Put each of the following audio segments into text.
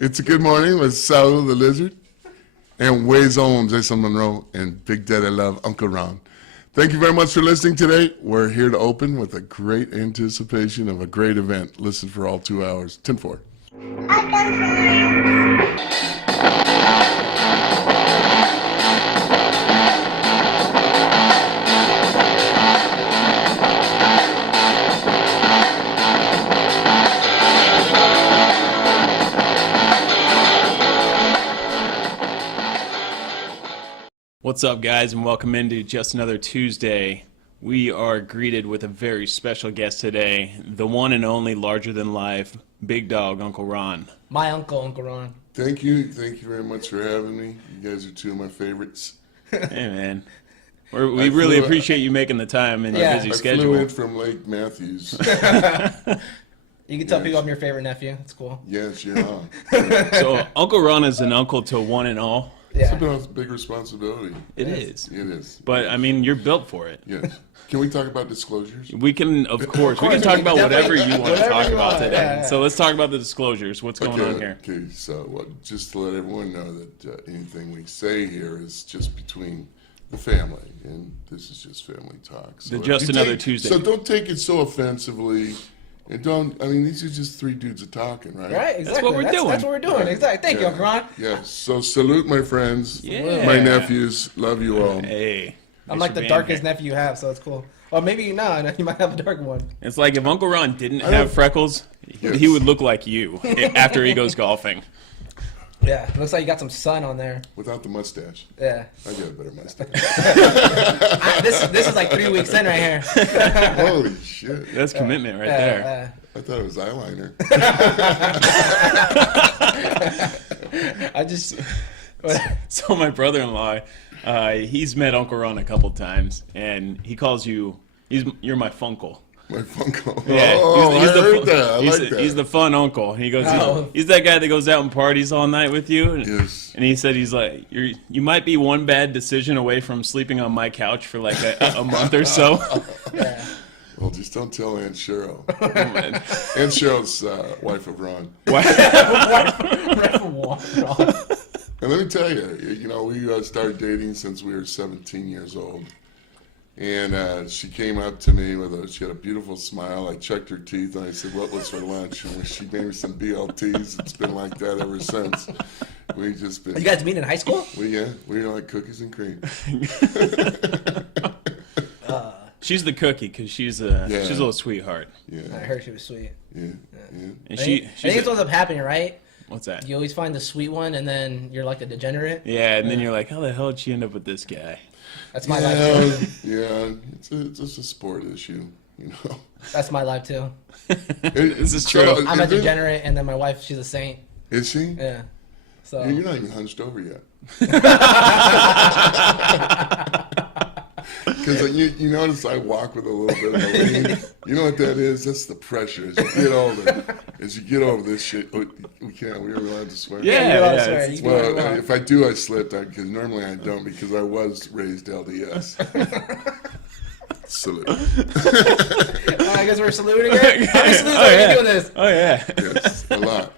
It's a Good Morning with Saul the Lizard and Ways Holmes, Jason Monroe, and Big Daddy Love, Uncle Ron. Thank you very much for listening today. We're here to open with a great anticipation of a great event. Listen for all 2 hours. 10-4. What's up, guys, and welcome into Just Another Tuesday. We are greeted with a very special guest today, the one and only larger-than-life Big Dog Uncle Ron. My uncle, Uncle Ron. Thank you very much for having me. You guys are two of my favorites. Hey, man. We really appreciate you making the time in your busy schedule. I flew in from Lake Matthews. You can tell people I'm your favorite nephew. It's cool. Yes, you are. So Uncle Ron is an uncle to one and all. Yeah. It's a big responsibility. It is. It is. But, I mean, you're built for it. Yes. Can we talk about disclosures? We can, of course. We can talk about whatever you want to talk about today. Yeah. So let's talk about the disclosures. What's going on here? Okay, so just to let everyone know that anything we say here is just between the family, and this is just family talk. So Just Another Tuesday. So don't take it so offensively. And these are just three dudes talking, right? Right, exactly. That's what we're doing. That's what we're doing. Exactly. Thank you, Uncle Ron. Yes. So salute my friends, Yeah. my nephews. Love you all. Hey. I'm thanks like for the being darkest here. nephew you have, so it's cool. Or maybe not. You might have a dark one. It's like if Uncle Ron didn't don't- have freckles, Yes. he would look like you after he goes golfing. Yeah, looks like you got some sun on there. Without the mustache. Yeah. I got a better mustache. This is like 3 weeks in right here. Holy shit. That's commitment right there. I thought it was eyeliner. I just. So my brother-in-law, he's met Uncle Ron a couple times, and he calls you, you're my funkle. My Funko. Yeah, Oh, I the heard that. I like that. He's the fun uncle. And he goes, Oh. he's that guy that goes out and parties all night with you. And, Yes. and he said he's like, you might be one bad decision away from sleeping on my couch for like a month or so. Yeah. Well, just don't tell Aunt Cheryl. Oh, man. Aunt Cheryl's wife of Ron. And let me tell you, we started dating since we were 17 years old. And she came up to me she had a beautiful smile. I checked her teeth and I said, "What was for lunch?" And she gave me some BLTs. It's been like that ever since. We just been. You guys meet in high school? We like cookies and cream. She's the cookie because she's a little sweetheart. Yeah. I heard she was sweet. Yeah. And I think it's what ends up happening, right? what's that? You always find the sweet one, and then you're like a degenerate. Yeah, and then you're like, how the hell did she end up with this guy? That's my life too. Yeah. It's just a sport issue, That's my life too. This is true. So, I'm a degenerate, and then my wife, she's a saint. Is she? Yeah. So You're not even hunched over yet. Because you notice I walk with a little bit of a lean. You know what that is? That's the pressure. As you get over this shit, we were allowed to swear. Yeah, you're allowed to yeah, swear. it's- You can do what you Well, want. if I do, I slipped. Because normally I don't, because I was raised LDS. Salute. I guess we're saluting it. How many salutes are we doing this? Oh, yeah. Yes, a lot.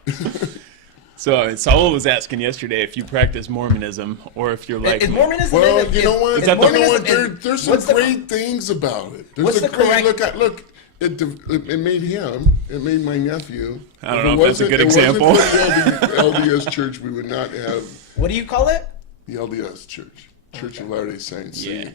So Saul was asking yesterday if you practice Mormonism or if you're like Is Mormonism? Well, you know what? Is that the- There's some great things about it. There's what's a the great correct- look. It made him. It made my nephew. I don't know if that's a good example. If it wasn't for the LDS Church, we would not have What do you call it? the LDS Church, Church of Latter-day Saints. So, Yeah.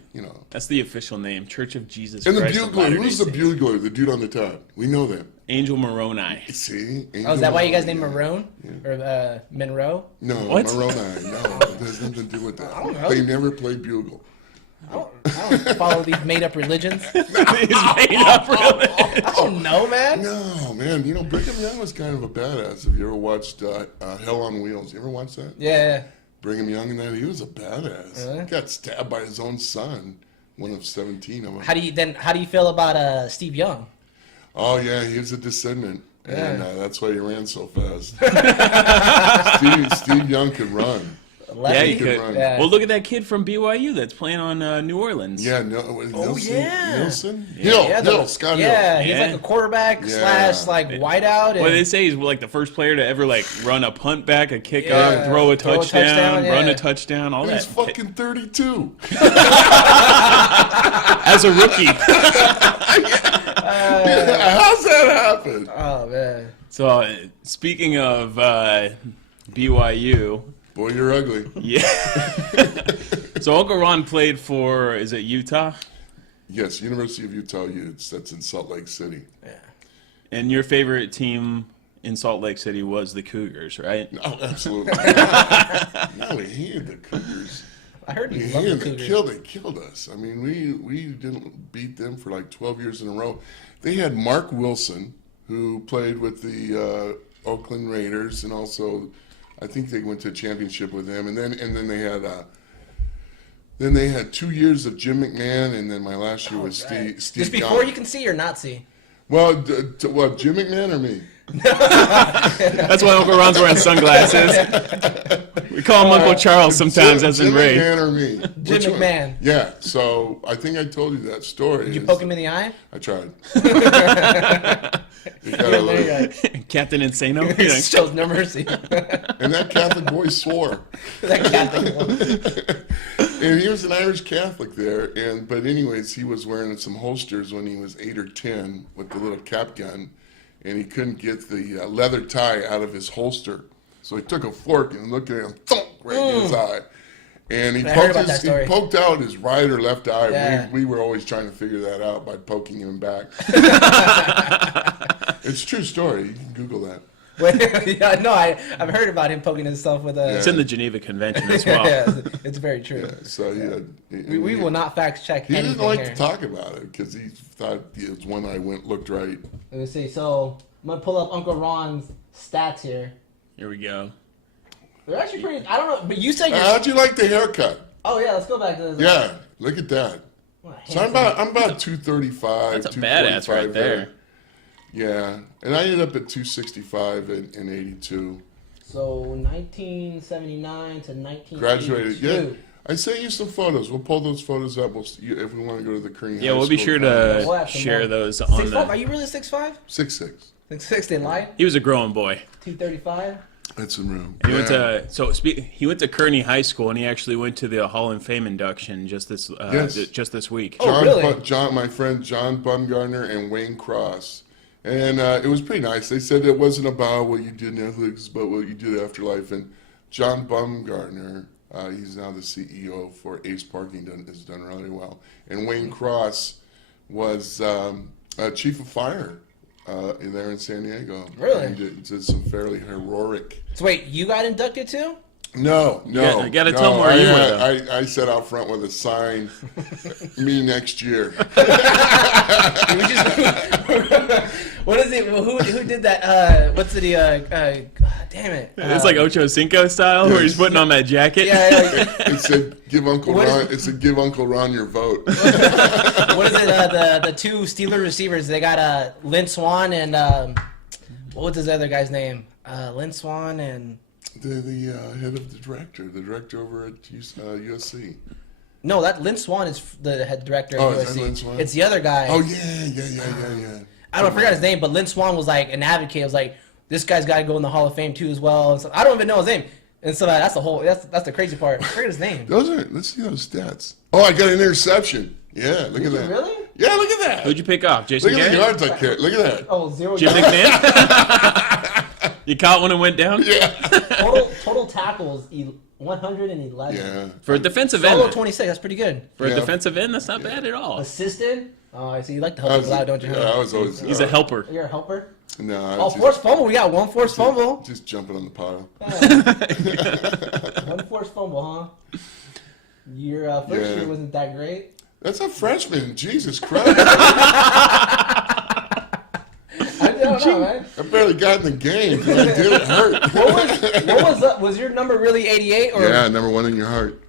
That's the official name, Church of Jesus And the Christ of bugler. Latter-day Who's the Saints. bugler? The dude on the top. We know that. Angel Moroni. See? Oh, is that why you guys named Maroon or Monroe? No, What? Moroni. No, it has nothing to do with that. I don't know. They never play bugle. I don't follow these made-up religions. He's made up really. I don't know, man. No, man. Brigham Young was kind of a badass. Have you ever watched Hell on Wheels? You ever watched that? Yeah. Brigham Young and that, he was a badass. Really? He got stabbed by his own son, one of 17 of them. How do you feel about Steve Young? Oh, yeah, he was a descendant. And that's why he ran so fast. Steve Young could run. Lefty? you could. run. Yeah. Well, look at that kid from BYU that's playing on New Orleans. Yeah, no, was it Nilsson? yeah. Nilsson? Yeah, Hill, Scott Hill. yeah, he's Yeah. like a quarterback Yeah. slash like wideout. And Well, they say he's like the first player to ever like run a punt back, a kickoff, Yeah. throw a Throw a touchdown, touchdown, run yeah. a touchdown, all And that. he's fucking 32. As a rookie. How's that happen? oh man, So speaking of BYU, Boy, you're ugly. yeah. So Uncle Ron played for, is it Utah? Yes, University of Utah Utes. That's in Salt Lake City. yeah. And your favorite team in Salt Lake City was the Cougars, right? Oh, absolutely. No, we hated the Cougars. I heard We you love the hated they Cougars. killed us. I mean, we didn't beat them for like 12 years in a row. They had Mark Wilson, who played with the Oakland Raiders, and also I think they went to a championship with them. And then they had 2 years of Jim McMahon, and then my last year was Right. Steve Just before Young. you can see or not see. Well, what, Jim McMahon or me? That's why Uncle Ron's wearing sunglasses. We call him Uncle Charles sometimes, as in Jim Ray. McMahon or me? Jim Which one? McMahon. Yeah, so I think I told you that story. Did you poke him in the eye? I tried. You Yeah, gotta there look. you go. Captain Insano. It shows no mercy. And that Catholic boy swore. that Catholic one. And he was an Irish Catholic there. But anyways, he was wearing some holsters when he was 8 or 10 with the little cap gun, and he couldn't get the leather tie out of his holster. So he took a fork and looked at him, thump, right in his eye. And he I heard about that he story. poked out his right or left eye. Yeah. We were always trying to figure that out by poking him back. It's a true story. You can Google that. Yeah, no, I've heard about him poking himself with a. It's in the Geneva Convention as well. Yeah, it's very true. So he had, We will not fact check He anything didn't like here. to talk about it because he thought his one eye looked right. Let me see. So I'm gonna pull up Uncle Ron's stats here. Here we go. They're actually pretty. I don't know, but you said you're. How'd you like the haircut? Oh yeah, let's go back to this. Yeah, look at that. What a So I'm handsome- about 235. That's a badass right 245 there. Yeah, and I ended up at 265 in 82. So 1979 to 1982. Graduated. Yeah, I sent you some photos. We'll pull those photos up. If we want to go to the Korean. Yeah, high we'll be school sure conference. We'll to have some share more. those on 6'5"? Are the. you really 6'5"? 6'6". 6'6". They lied. He was a growing boy. 235. That's in room. He went to Kearney High School, and he actually went to the Hall of Fame induction just this Yes. just this week. Oh, really? My friend John Bumgarner and Wayne Cross. And it was pretty nice. They said it wasn't about what you did in athletics, but what you did after life. And John Bumgarner, he's now the CEO for Ace Parking, has done really well. And Wayne Cross was chief of fire there in San Diego. Really? And did some fairly heroic. So wait, you got inducted too? No. You gotta tell 'em where you went, I sat out front with a sign, me next year. What is it? Who did that? What's the? Damn it! It's like Ocho Cinco style, where he's putting on that jacket. Yeah. It said, "Give Uncle What is- Ron." It said, "Give Uncle Ron your vote." What is it? The two Steeler receivers. They got Lynn Swan and what was his other guy's name? Lynn Swan and The head of the director over at USC. no, that Lynn Swan is the head director Oh, at is that USC. Lynn Swan? It's the other guy. Oh yeah. I don't forget his name, but Lynn Swan was like an advocate. It was like this guy's got to go in the Hall of Fame too as well. And so, I don't even know his name. And so that's the whole. That's the crazy part. I forget his name. Let's see those stats. Oh, I got an interception. Yeah, look at that. Really? Yeah, look at that. Who'd you pick off, Jason Look at the Garrett? yards I carried. Look at that. Oh, 0 Jim yards. McMahon? You caught one and went down? Yeah. Total tackles 111. Yeah. For a defensive Solo end. 26. That's pretty good. For Yeah. a defensive end, that's not bad at all. Assisted. Oh, I see. You like to I help was, people out, don't you? yeah, I was always. He's a helper. You're a helper. No. I Oh, was forced fumble. We got one forced fumble. Just jumping on the pile. One forced fumble, huh? Your first Yeah. year wasn't that great. That's a freshman. Jesus Christ. I don't know, man. I barely got in the game. When I did, it hurt. What was up? Was your number really 88 or? Yeah, number one in your heart.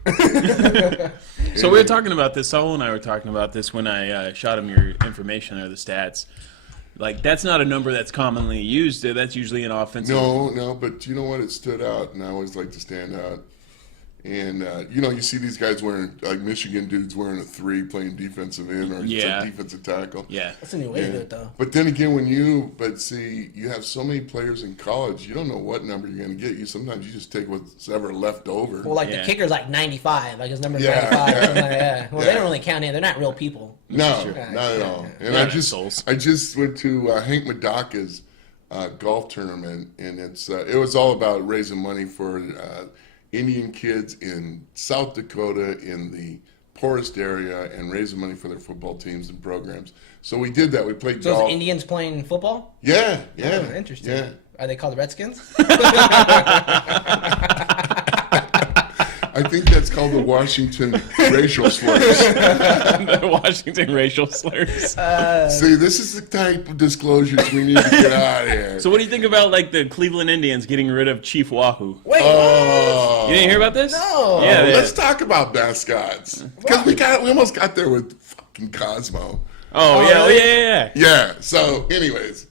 So we were talking about this. Saul and I were talking about this when I shot him your information or the stats. Like, that's not a number that's commonly used. That's usually an offensive. No, but you know what? It stood out, and I always like to stand out. And you see these guys wearing like Michigan dudes wearing a 3 playing defensive end or it's Yeah. a defensive tackle. Yeah. That's a new way to do it, though. But then again, you have so many players in college, you don't know what number you're going to get. Sometimes you just take what's ever left over. Well, like Yeah. the kicker's like 95, like his number's Yeah, 95. yeah. Something like that. Well, Yeah. they don't really count in. They're not real people. No, Yeah, not at yeah, all. yeah. And Yeah, I they're just went to Hank Madaka's golf tournament, and it was all about raising money for Indian kids in South Dakota in the poorest area and raising money for their football teams and programs. So we did that. We played So golf. is Indians playing football? Yeah. Oh, interesting. Yeah. Are they called the Redskins? I think that's called the Washington racial slurs. The Washington racial slurs. See, this is the type of disclosures we need to get out of here. So what do you think about like the Cleveland Indians getting rid of Chief Wahoo? Wait, Oh. You didn't hear about this? No. Yeah. Let's talk about mascots. Because we almost got there with fucking Cosmo. Oh, yeah. Oh, yeah. Yeah, so anyways.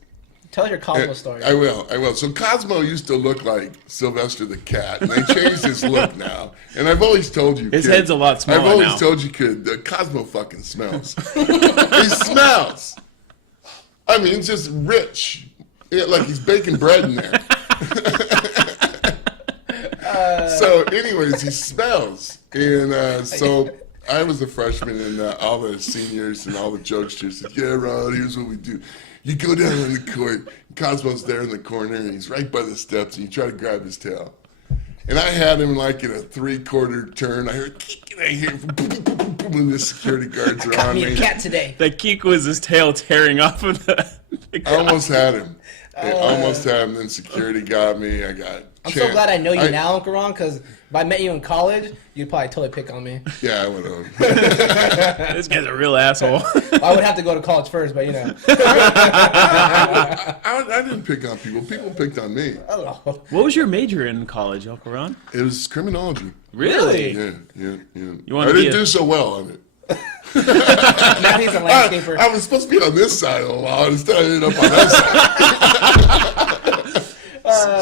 Tell your Cosmo story. I will. So Cosmo used to look like Sylvester the Cat, and they changed his look now. And I've always told you, His kid, head's a lot smaller I've always now. told you, kid, that Cosmo fucking smells. He smells. I mean, it's just rich. Like he's baking bread in there. So, anyways, he smells. And so I was a freshman, and all the seniors and all the jokesters said, yeah, Rod, here's what we do. You go down on the court, Cosmo's there in the corner, and he's right by the steps, and you try to grab his tail. And I had him like in a 3/4 turn. I heard, kick, and I hear, boom, boom, boom, boom, boom, and the security guards are Got on me a me. cat today. The kick was his tail tearing off of the I almost had him. I almost had him, then security got me. I got I'm so glad I know you now, Uncle Ron, because if I met you in college, you'd probably totally pick on me. Yeah, I would have. This guy's a real asshole. I would have to go to college first, but you know. I didn't pick on people. People picked on me. I don't know. What was your major in college, Uncle Ron? It was criminology. Really? Yeah. You I wanted to be didn't a- do so well on it. Now he's a landscaper. I was supposed to be on this side of the wall. Instead, I ended up on that side.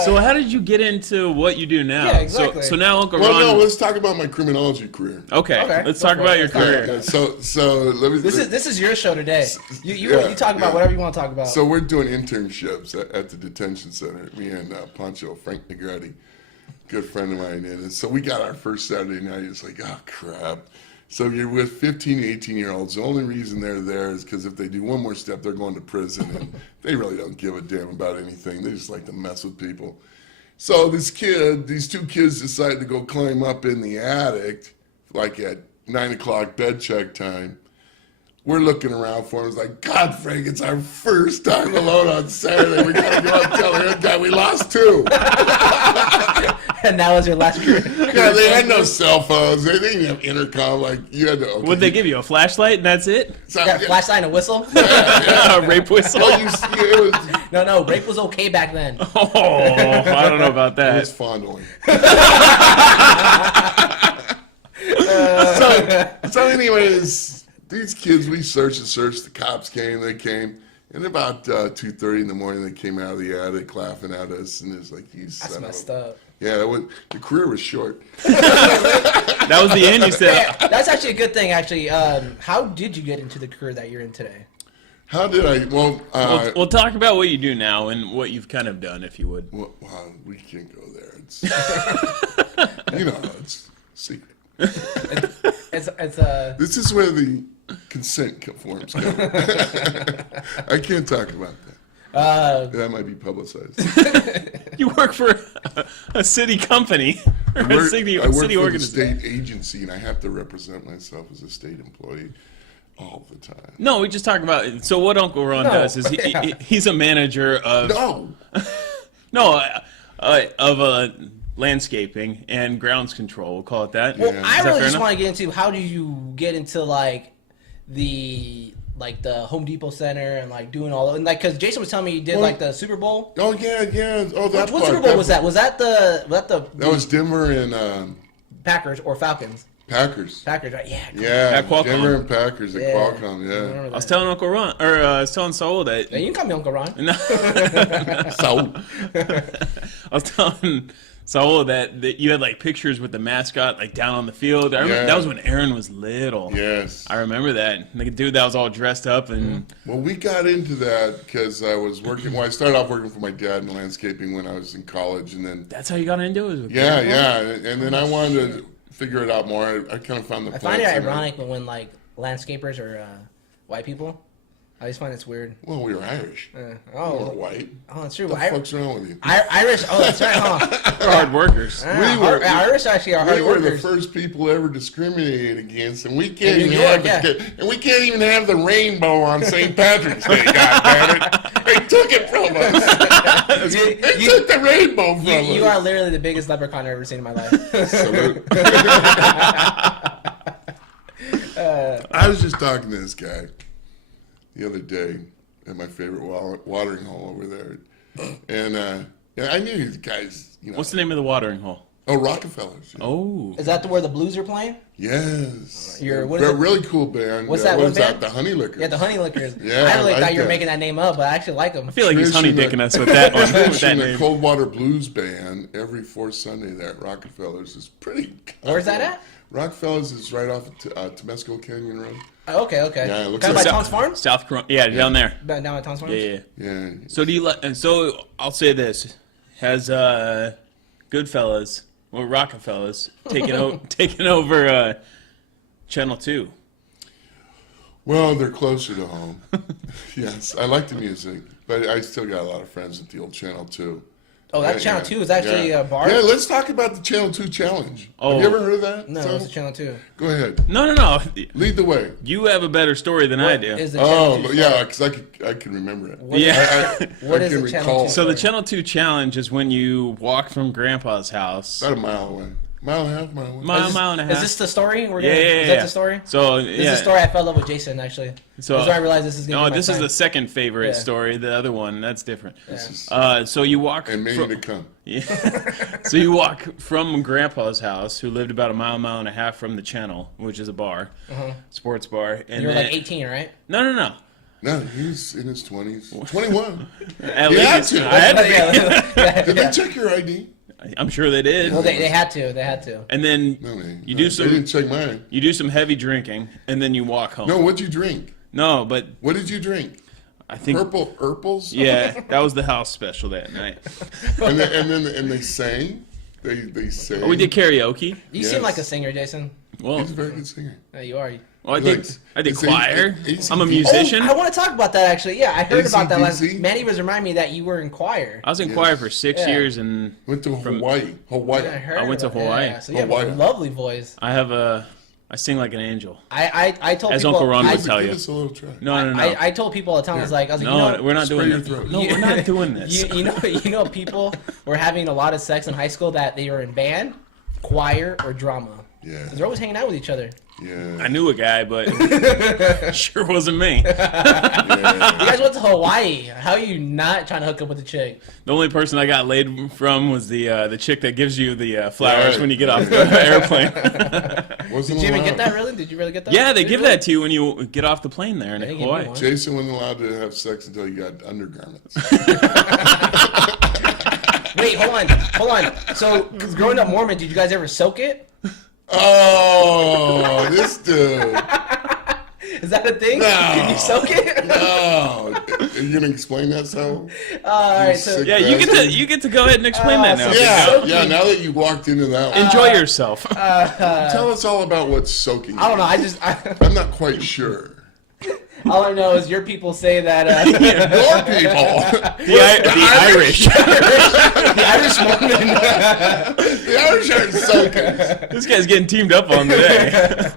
So how did you get into what you do now? Yeah, exactly. So now Uncle Well, Ron. no, let's talk about my criminology career. Okay, Okay, let's go talk for about it. your Let's talk career. about So let me. This is your show today. You Yeah, talk about yeah. whatever you want to talk about. So we're doing internships at the detention center. Me and Pancho, Frank Negretti, good friend of mine. And so we got our first Saturday night. It's like, oh, crap. So you're with 15, 18-year-olds. The only reason they're there is because if they do one more step, they're going to prison. And they really don't give a damn about anything. They just like to mess with people. So these two kids decide to go climb up in the attic, like at 9 o'clock bed check time. We're looking around for him. It's like, God, Frank, it's our first time alone on Saturday. We gotta go out and tell the other guy we lost 2. And that was your last career. Yeah, they had no cell phones. They didn't have intercom. Like you had to. Okay. Would they give you a flashlight and that's it? So, You got a flashlight and a whistle? A rape whistle? Well, you see, it was No, rape was okay back then. Oh, I don't know about that. fondling. So anyways, these kids, we searched and searched. The cops came. They came. And about 2:30 in the morning, they came out of the attic laughing at us, and it's like, "You That's son of messed a-" up. Yeah, the career was short. That was the end, you said. Yeah, that's actually a good thing, actually. How did you get into the career that you're in today? How did I? Well, We'll talk about what you do now and what you've kind of done, if you would. well, we can't go there. It's it's secret. It's This is where the consent forms come. I can't talk about that. That might be publicized. You work for a city company or a city I work city for the organization. state agency, and I have to represent myself as a state employee all the time. No, we just talk about. So what Uncle Ron No, does is he's a manager of No, landscaping and grounds control. We'll call it that. Well, Yeah. I Is that really fair just enough? want to get into how do you get into the Home Depot Center and doing all that, and because Jason was telling me you did the Super Bowl. Oh yeah. Oh, that What part, Super Bowl was that? Was that the That was Denver and Packers or Falcons? Packers. Packers, right? Yeah. Yeah, At Qualcomm. Denver and Packers at Yeah. Qualcomm. I Yeah. remember I was that. telling Uncle Ron, or I was telling Saul that. Yeah, you can call me Uncle Ron. No. So I was telling saw that you had like pictures with the mascot like down on the field. I remember Yeah. that was when Aaron was little. Yes. I remember that. The dude that was all dressed up and Well, we got into that because I was working. Well, I started off working for my dad in landscaping when I was in college, and then that's how you got into it. Was with yeah, Grandpa? yeah, and then I wanted to figure it out more. I kind of found the. I find it plants in ironic when like landscapers are white people. I just find it's weird. Well, we were Irish. We Oh, were white. that's true. What the fuck's wrong with you? Irish. Oh, that's right, huh? They're hard workers. Irish actually are hard We were the workers. first people ever discriminated against, and we can't In New even York, have yeah. and we can't even have the rainbow on St. Patrick's Day. God damn it! They took it from us. They took the rainbow from us. You are literally the biggest leprechaun I've ever seen in my life. Salute. I was just talking to this guy the other day at my favorite watering hole over there, and yeah, I knew these guys. You know, What's the name of the watering hole? oh, Rockefellers. Yeah. Oh, Is that where the Blues are playing? Yes. What is They're a it? really cool band. What's that What one is that? band? The Honey Lickers. Yeah, the Honey Lickers. Yeah, I really I thought like you were that. making that name up, but I actually like them. I feel like he's honey Tradition dicking us with that one. with that Tradition, the name. Coldwater Blues Band every fourth Sunday there at Rockefellers is pretty. Where's that at? Rockefellers is right off of Temescal Canyon Road. Oh, okay. Yeah, it looks Kind of like- by Tom's Farm? South Corona. Yeah, down there. Down at Tom's Farm? Yeah. Yeah. So do you like? And so I'll say this: has Goodfellas or Rockefellers taken over Channel 2? Well, they're closer to home. Yes, I like the music, but I still got a lot of friends at the old Channel 2. Oh, that Channel 2 is actually a bar? Yeah, let's talk about the Channel 2 challenge. Oh. Have you ever heard of that? No, song? it's a Channel 2. Go ahead. No. Lead the way. You have a better story than I What do. is the Channel 2 Oh, yeah, because I can remember it. What- Yeah. What I is can the Channel recall. 2? So the Channel 2 challenge is when you walk from Grandpa's house. About a mile away. Mile and a half, mile away. Mile and a half. Is this the story? We're Yeah, gonna, yeah, Is that yeah. the story? So This is yeah. the story I fell in love with Jason, actually. So That's why I realized this is going to no, be my this is sign. the second favorite Yeah. story. The other one, that's different. Yeah. So you walk And many from, to come. yeah. So you walk from Grandpa's house, who lived about a mile and a half from the Channel, which is a bar, sports bar. And You were then, like 18, right? No. No, he's in his 20s. 21. At You had least to. I had to be. Yeah. Did they check your ID? I'm sure they did. Well, they had to. They had to. And then No, you do They didn't some check mine. you do some heavy drinking, and then you walk home. No, what'd you drink? No, but What did you drink? I think Purple Urples? yeah, that was the house special that night. And they sang? They sang? Oh, we did karaoke. You seem Yes. like a singer, Jason. Well, He's a very good singer. Yeah, you are. well I He did. likes- I did is he- choir. is he- I'm a Oh, musician. I want to talk about that, actually. Yeah, I heard about that last. AC/DC? Manny was reminding me that you were in choir. I was in Yes. choir for 6 Yeah. years, and Went to Hawaii. Hawaii. Yeah, I heard. I went to about- Hawaii. Yeah, so you have a Hawaii. lovely voice. I sing like an angel. I told As people. Uncle Ron I, would tell Give you. us a little try. No. I told people all the time. I was like, No, we're not spray doing your this. throat. No, we're not doing this. You know, people were having a lot of sex in high school that they were in band, choir, or drama. Yeah. They're always hanging out with each other. Yeah. I knew a guy, but sure wasn't me. Yeah. You guys went to Hawaii. How are you not trying to hook up with a chick? The only person I got laid from was the chick that gives you the flowers Right. when you get off the airplane. Wasn't Did you even allowed. get that, really? Did you really get that? Yeah, they Did give you really? that to you when you get off the plane there in They give me Hawaii. one. Jason wasn't allowed to have sex until he got undergarments. Wait, hold on. So, 'cause growing up Mormon, did you guys ever soak it? Oh, this dude. Is that a thing? No. Did you soak it? No. Are you going to explain that, so? All right, so sick Yeah, you get to go ahead and explain that now. so- Yeah, Soaking. yeah, now that you walked into that one. Enjoy yourself. Tell us all about what's soaking. I don't know. I'm not quite sure. All I know is your people say that Your people. the Irish. the Irish Mormon. The Irish aren't soaking. This guy's getting teamed up on today.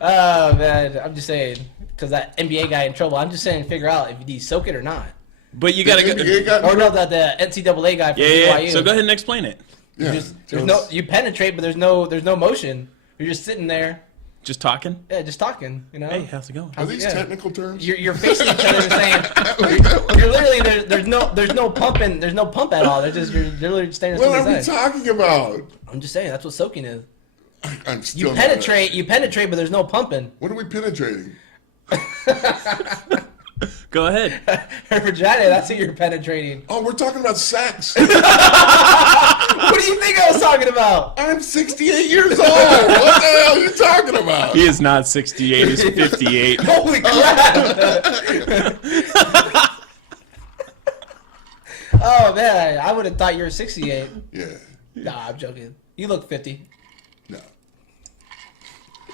Oh man, I'm just saying because that NBA guy in trouble. I'm just saying figure out if you soak it or not. But you gotta The go. NBA got- Or no, the NCAA guy from Yeah. BYU. So go ahead and explain it. Yeah, There's tell no us. you penetrate, but there's no motion. You're just sitting there, Just talking. yeah, just talking. You know, Hey, how's it going? Are these yeah. technical terms? you're facing each other and saying you're literally there's no pumping, there's no pump at all. You're literally just standing What are somebody's we side. talking about? I'm just saying that's what soaking is. I'm You still penetrate, but there's no pumping. What are we penetrating? Go ahead. Her vagina, that's who you're penetrating. Oh, we're talking about sex. What do you think I was talking about? I'm 68 years old. What the hell are you talking about? He is not 68. He's 58. Holy crap! Oh man, I would have thought you were 68. Yeah. Nah, I'm joking. You look 50. No.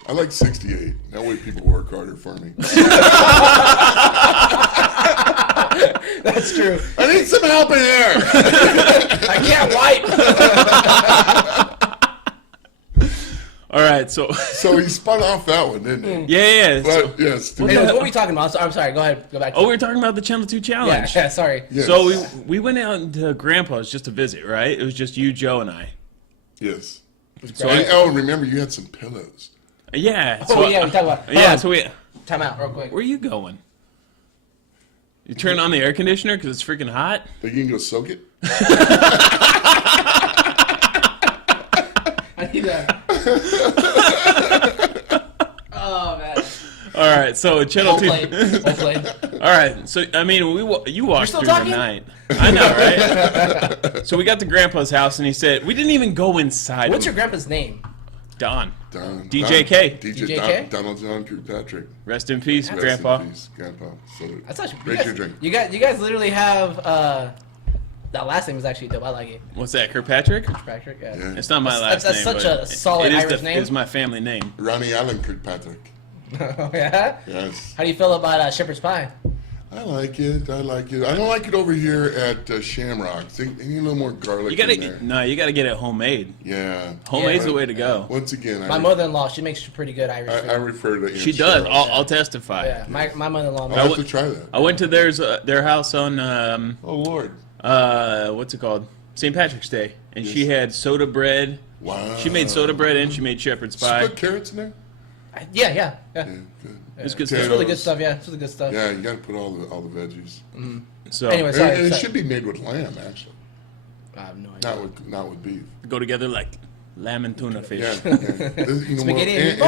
I like 68. That way people work harder for me. That's true. I need some help in here. I can't wipe. All right, so So he spun off that one, didn't he? yeah. So, But yes. Anyways, what were we talking about? I'm sorry. Go ahead. Go back. oh, we were talking about the Channel 2 yeah, challenge. yeah. Sorry. Yes. So we went out to Grandpa's just to visit, right? It was just you, Joe, and I. Yes. So And, oh, remember you had some pillows. yeah. Oh So, yeah, we talked about. Hold yeah. on. So we. Time out real quick. Where are you going? You turn on the air conditioner because it's freaking hot. But you can go soak it. I need that. Oh man. All right, so Channel Well 2. played. Well played. All right, so I mean, you walked still through talking? the night. I know, right? So we got to Grandpa's house, and he said we didn't even go inside. What's your grandpa's name? Don? Don, DJK. DJ Donald John Kirkpatrick. Rest in peace, Rest Grandpa. in peace, Grandpa. So That's actually. break your drink. You guys literally have. That last name is actually dope. I like it. What's that, Kirkpatrick? Patrick. Yeah. Yeah. It's not my last That's name. such but a solid it is Irish name. It's my family name. Ronnie Allen Kirkpatrick. Oh yeah. Yes. How do you feel about shepherd's pie? I like it. I like it. I don't like it over here at Shamrock. They need a little more garlic You in there. you gotta get it homemade. Yeah. Homemade's the way to go. Once again, My mother-in-law, she makes pretty good Irish food. I refer to Aunt She does. Cheryl. I'll testify. Yeah, my mother-in-law. I'll have to try that. I went to their house on Oh Lord! what's it called? St. Patrick's Day, and she Yes. had soda bread. Wow. She made soda bread and she made shepherd's She pie. put carrots in there. Yeah. Yeah, good. It's good It's stuff. really good stuff. Yeah, it's really good stuff. Yeah, you got to put all the veggies. So Anyway, And, sorry. and it sorry. should be made with lamb, actually, I have no idea. not with beef. go together like lamb and tuna fish. Yeah. This- you know, Spaghetti and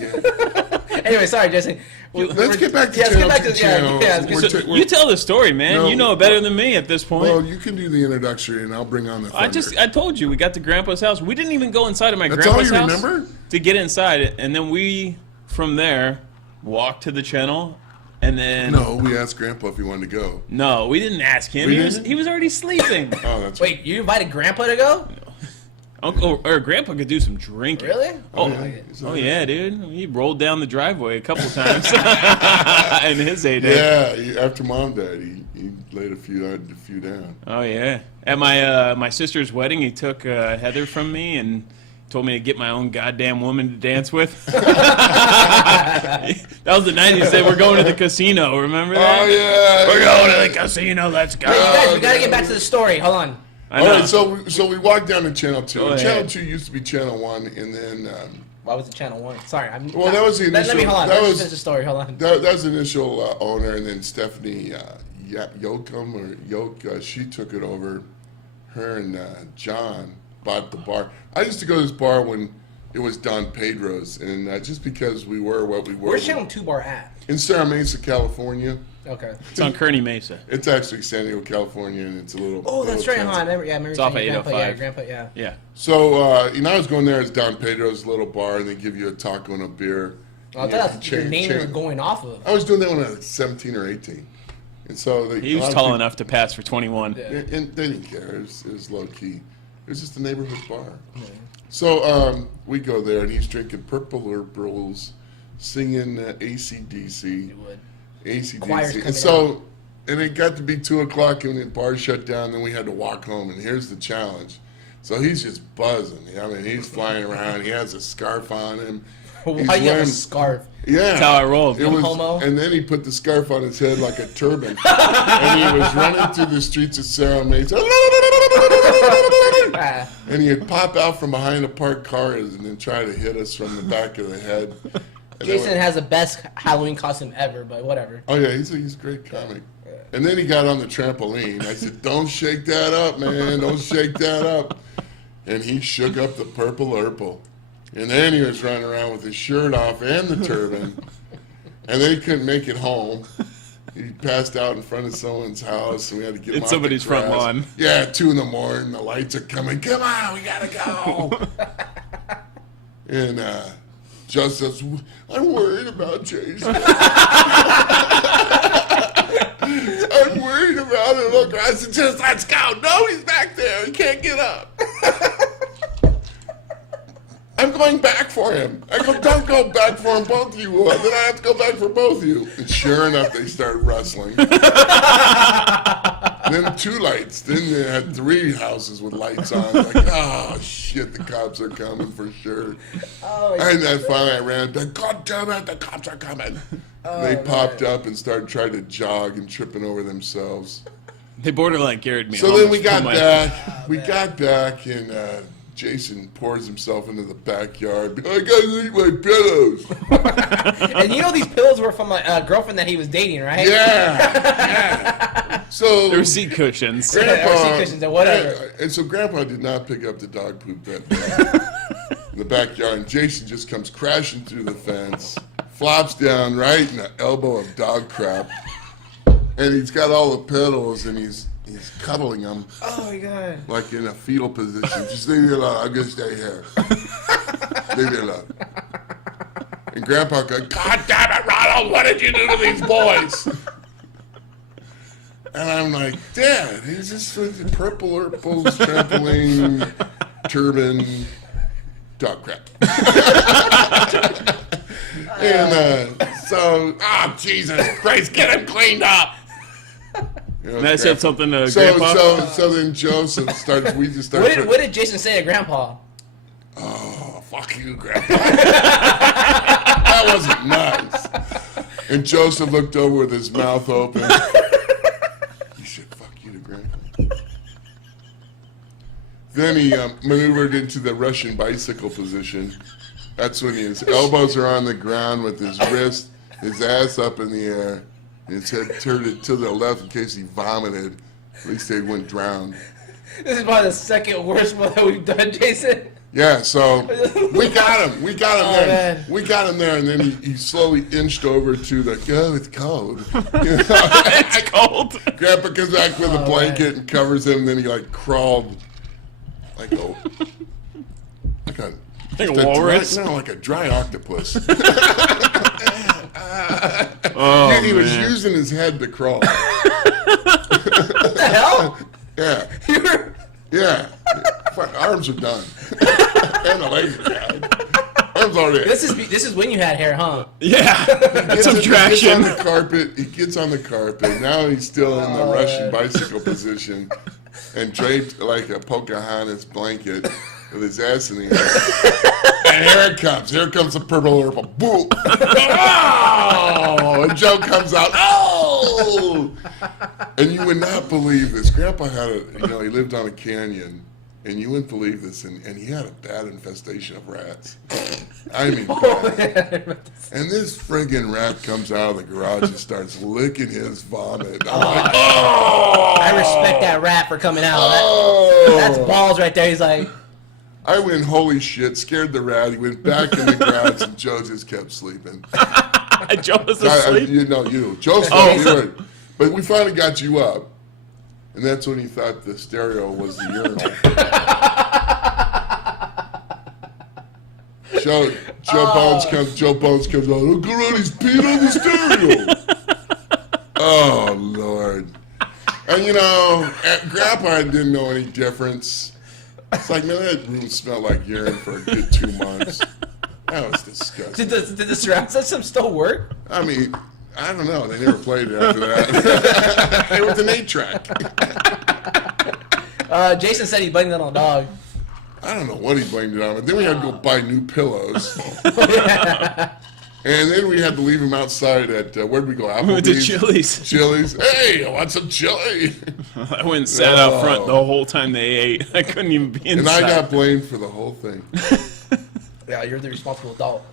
yeah. Anyway, sorry, Jason. Let's get back to let's get channel back two to channel. yeah. We're so- t- You tell the story, man. No. You know it better than me at this point. Well, you can do the introductory, and I'll bring on the thunder. I told you we got to Grandpa's house. We didn't even go inside of my That's all grandpa's you house remember? to get inside it, and then we from there walked to the channel, and then No, we asked Grandpa if he wanted to go. No, we didn't ask him. We He was didn't? he was already sleeping. Oh, that's right. Wait, you invited Grandpa to go? Uncle or Grandpa could do some drinking. Really? Oh, He's oh all yeah, right. dude. He rolled down the driveway a couple times in his heyday. Yeah, after Mom died, he laid a few down. Oh yeah. At my sister's wedding, he took Heather from me and told me to get my own goddamn woman to dance with. That was the night he said we're going to the casino. Remember that? Oh yeah, We're going to the casino. Let's go. Wait, you guys, we gotta get back to the story. Hold on. I All know. right, so we walked down to Channel 2. Go ahead. Channel 2 used to be Channel 1, and then Why was it Channel 1? Sorry. Well, that was the Let me initial- hold on. that Let's was- finish the story. Hold on. that was the initial owner, and then Stephanie Yoke, she took it over. Her and John bought the bar. I used to go to this bar when it was Don Pedro's, and just because we were what we were. Where's Channel 2 bar at? In Sierra Mesa, California. Okay. It's on Kearney Mesa. It's actually San Diego, California, and it's a little. Oh, that's little right. Huh? I transit. remember. Yeah, I remember. It's off saying at Grandpa, yeah, 805. Grandpa. Yeah. Yeah. So, I was going there as Don Pedro's little bar, and they give you a taco and a beer. Oh, I thought that's the name you were going off of. I was doing that when I was 17 or 18. And so He was tall enough to pass for 21. Yeah. And they didn't care. It was low key. It was just a neighborhood bar. So we go there, and he's drinking Purple Herbals, singing AC/DC. You would. AC/DC. Choirs coming And so, and it got to be 2 o'clock, and the bar shut down. Then we had to walk home, and here's the challenge. So he's just buzzing. I mean, he's flying around. He has a scarf on him. Why He's you have a wearing- scarf? Yeah. That's how I rolled. It was, homo. and then he put the scarf on his head like a turban, and he was running through the streets of Sierra Mesa, Ah, and he'd pop out from behind a parked car and then try to hit us from the back of the head. And then Jason has the best Halloween costume ever, but whatever. oh yeah, he's a great comic. And then he got on the trampoline. I said, "Don't shake that up, man! Don't shake that up." And he shook up the Purple Urple. And then he was running around with his shirt off and the turban. And then he couldn't make it home. He passed out in front of someone's house, and we had to get him In off somebody's the front grass. lawn. Yeah, 2 a.m. The lights are coming. Come on, we gotta go. And Joe says, "I'm worried about Jason. I'm worried about him." Look, I said, "Just let's go." No, he's back there. He can't get up. I'm going back for him. I go, "Don't go back for him, both of you will. Then I have to go back for both of you." And sure enough, they started wrestling. Then 2 lights. Then they had 3 houses with lights on. Like, oh shit, the cops are coming for sure. Oh, And then finally I ran back. "God damn it, the cops are coming." They popped up and started trying to jog and tripping over themselves. They borderline carried me. So home then we from got my- back. We got back, and Jason pours himself into the backyard. "I gotta eat my pillows." And you know these pillows were from a girlfriend that he was dating, right? Yeah. So There were seat cushions. Yeah, or seat cushions or whatever. And so Grandpa did not pick up the dog poop that day in the backyard. And Jason just comes crashing through the fence, flops down right in the elbow of dog crap, and he's got all the pillows, and he's cuddling them Oh my god. like in a fetal position. "Just leave me alone. I'm gonna stay here. Leave me alone." And Grandpa goes, "God damn it, Ronald! What did you do to these boys?" And I'm like, "Dad, he's just with purple Urples, trampoline, turban, dog crap." And so, Jesus Christ, get him cleaned up. You know, And I said Grandpa- something to So, Grandpa. so then Joseph starts. We just started. What did Jason say to Grandpa? "Oh, fuck you, Grandpa." That wasn't nice. And Joseph looked over with his mouth open. He said, "Fuck you to Grandpa." Then he maneuvered into the Russian bicycle position. That's when his elbows are on the ground with his wrist, his ass up in the air, and his head turned to the left in case he vomited. At least they wouldn't drown. This is probably the second worst one that we've done, Jason. Yeah, so we got him. We got him Oh, there. man. We got him there, and then he slowly inched over to the, "Oh, it's cold." You know? It's cold. Grandpa comes back with a blanket and covers him, and then he like crawled like a Like a just walrus. dry, no, like a dry octopus. Oh, He was man. using his head to crawl. What the hell? Yeah, You were- yeah. Fuck, arms are done, and the legs are done. Arms already. this is when you had hair, huh? Yeah. Gets Some on traction. the carpet. He gets on the carpet. Now he's still in the Russian bicycle position and draped like a Pocahontas blanket with his ass in the air. And here it comes. Here comes the purple purple. Boom! Oh! And Joe comes out. Oh! And you would not believe this. Grandpa had he lived on a canyon. And you wouldn't believe this, and he had a bad infestation of rats. I mean, bad. And this friggin' rat comes out of the garage and starts licking his vomit. I'm like, oh! I respect that rat for coming out. Oh! That's balls right there. He's like, I went, holy shit, scared the rat. He went back in the garage, and Joe just kept sleeping. Joe was I, asleep. Joe slept. Oh. You were- but we finally got you up. And that's when he thought the stereo was the urinal. Joe Bones comes out. "Oh, Garotti's peed on the stereo." Oh, Lord. And Grandpa didn't know any difference. It's like, man, that room smelled like urine for a good 2 months. That was disgusting. did the surround system still work? I mean, I don't know. They never played it after that. It was an 8-track. Jason said he blamed it on the dog. I don't know what he blamed it on, but then we had to go buy new pillows. And then we had to leave him outside at, where'd we go? We went to Applebee's? Chili's. Chili's. Hey, I want some chili. I went and sat out front the whole time they ate. I couldn't even be And inside. I got blamed for the whole thing. Yeah, you're the responsible adult.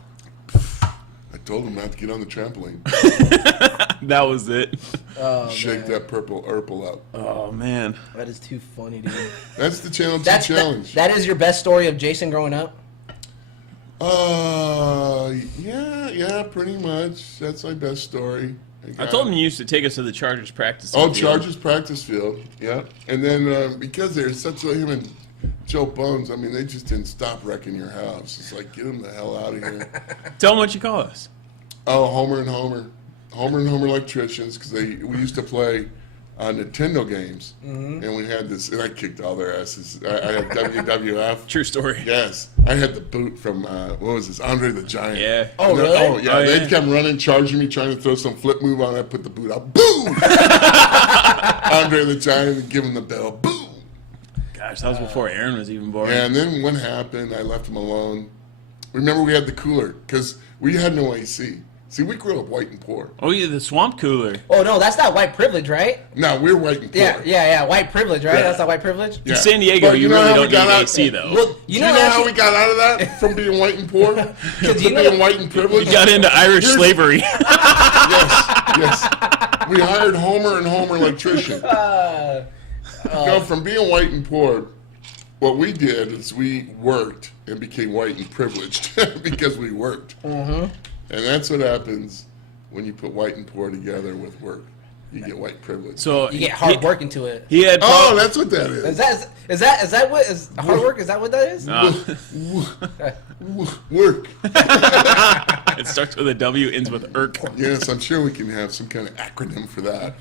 I told him not to get on the trampoline. That was it. Oh, Shake man. that purple Urple out. Oh, man. That is too funny, dude. That's the challenge. That is your best story of Jason growing up? Yeah, pretty much. That's my best story. I told him you used to take us to the Chargers practice. Oh, field. Chargers practice field, yeah. And then because they're such a him and Joe Bones, I mean, they just didn't stop wrecking your house. It's like, get them the hell out of here. Tell them what you call us. Oh, Homer and Homer electricians, because we used to play Nintendo games, and we had this, and I kicked all their asses. I had WWF. True story. Yes, I had the boot from what was this, Andre the Giant. Yeah. Oh, And really? Oh, yeah. Oh, They'd yeah. come running, charging me, trying to throw some flip move on. I put the boot out. Boom! Andre the Giant and give him the bell. Boom! Gosh, that was before Aaron was even born. And then what happened? I left him alone. Remember, we had the cooler because we had no AC. See, we grew up white and poor. Oh, yeah, the swamp cooler. Oh no, that's not white privilege, right? No, we're white and poor. Yeah. White privilege, right? Yeah. That's not white privilege. Yeah. In San Diego, But you know really how don't we got need out- AC, though. Well, Do you know how actually- we got out of that? From being white and poor? To you know- being white and privileged? You got into Irish Here's- slavery. Yes. We hired Homer and Homer electrician. No, from being white and poor, what we did is we worked and became white and privileged because we worked. And that's what happens when you put white and poor together with work. You get white privilege. So You get hard work into it. He had. Oh, that's what that Is is. that what is hard work? Is that what that is? No, Work. it starts with a W, ends with irk. Yes, I'm sure we can have some kind of acronym for that.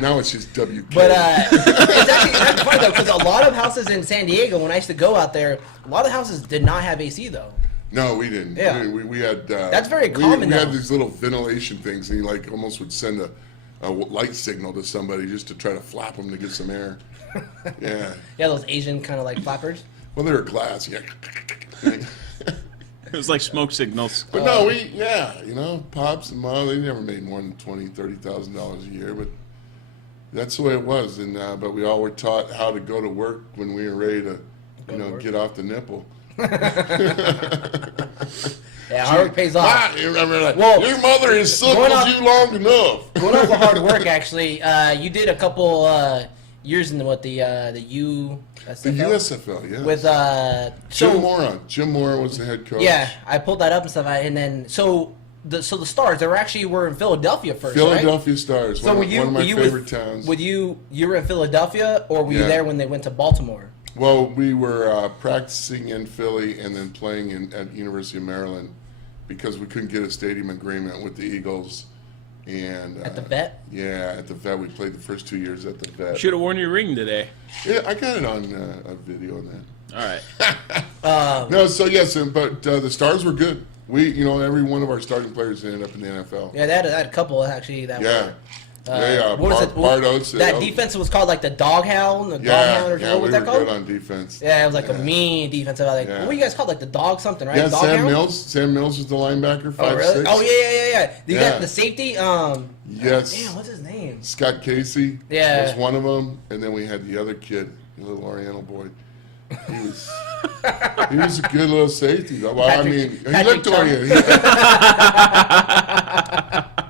Now it's just WK. But it's actually funny though, because a lot of houses in San Diego, when I used to go out there, a lot of houses did not have AC though. No, we didn't. Yeah. We had. That's very we common had now. these little ventilation things, and you like almost would send a light signal to somebody just to try to flap them to get some air. Yeah. Yeah, those Asian kind of like flappers. Well, they were glass. Yeah. It was like smoke signals. But no, pops and mom, they never made more than $20,000-$30,000 a year, but that's the way it was. And but we all were taught how to go to work when we were ready to, get off the nipple. Yeah, hard work pays off. Well, your mother has suckled you long enough. Going off of hard work, actually, you did a couple years in the USFL. The USFL, yeah. With Jim Mora was the head coach. Yeah, I pulled that up and stuff, and then the Stars they were in Philadelphia first. Philadelphia right? Stars, So one of my favorite towns. You were in Philadelphia, or were you Yeah. there when they went to Baltimore? Well, we were practicing in Philly and then playing at University of Maryland because we couldn't get a stadium agreement with the Eagles. And At the Vet? Yeah, at the Vet. We played the first 2 years at the Vet. Should have worn your ring today. Yeah, I got it on a video on that. All right. No, so yes, but the Stars were good. We, every one of our starting players ended up in the NFL. Yeah, they had a couple actually that Yeah. were. What was it? Bart Oates. That defense was called like the Doghound. Yeah, Or yeah, what we was were that called? good on defense. Yeah, it was like a mean defensive. Like, Yeah. what were you guys called? Like the Dog something, right? Yeah, Doghound? Sam Mills was the linebacker, 5'6". Oh, really? Oh, yeah. You Yeah. got the safety. Yes. Damn, what's his name? Scott Casey Yeah. was one of them, and then we had the other kid, the little Oriental boy. He was a good little safety. Though. Well, he Patrick looked Chung. Oriental.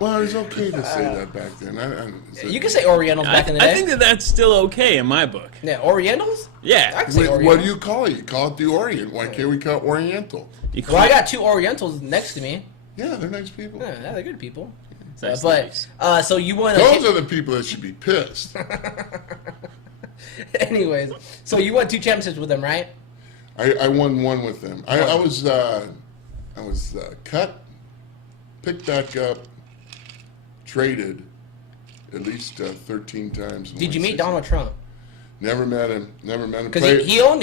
Well, it was okay to say that back then. You can say Orientals back in the day. I think that's still okay in my book. Yeah, Orientals? I Yeah. can say Orientals. What do you call it? You call it the Orient. Why can't we call it Oriental? You Well, I got two Orientals next to me. Yeah, they're nice people. Yeah, they're good people. Nice But so you won. Those are the people that should be pissed. Anyways, so you won 2 championships with them, right? I won one with them. I was cut, picked back up, traded at least 13 times. in Did you my meet season. Donald Trump? Never met him. Because he owned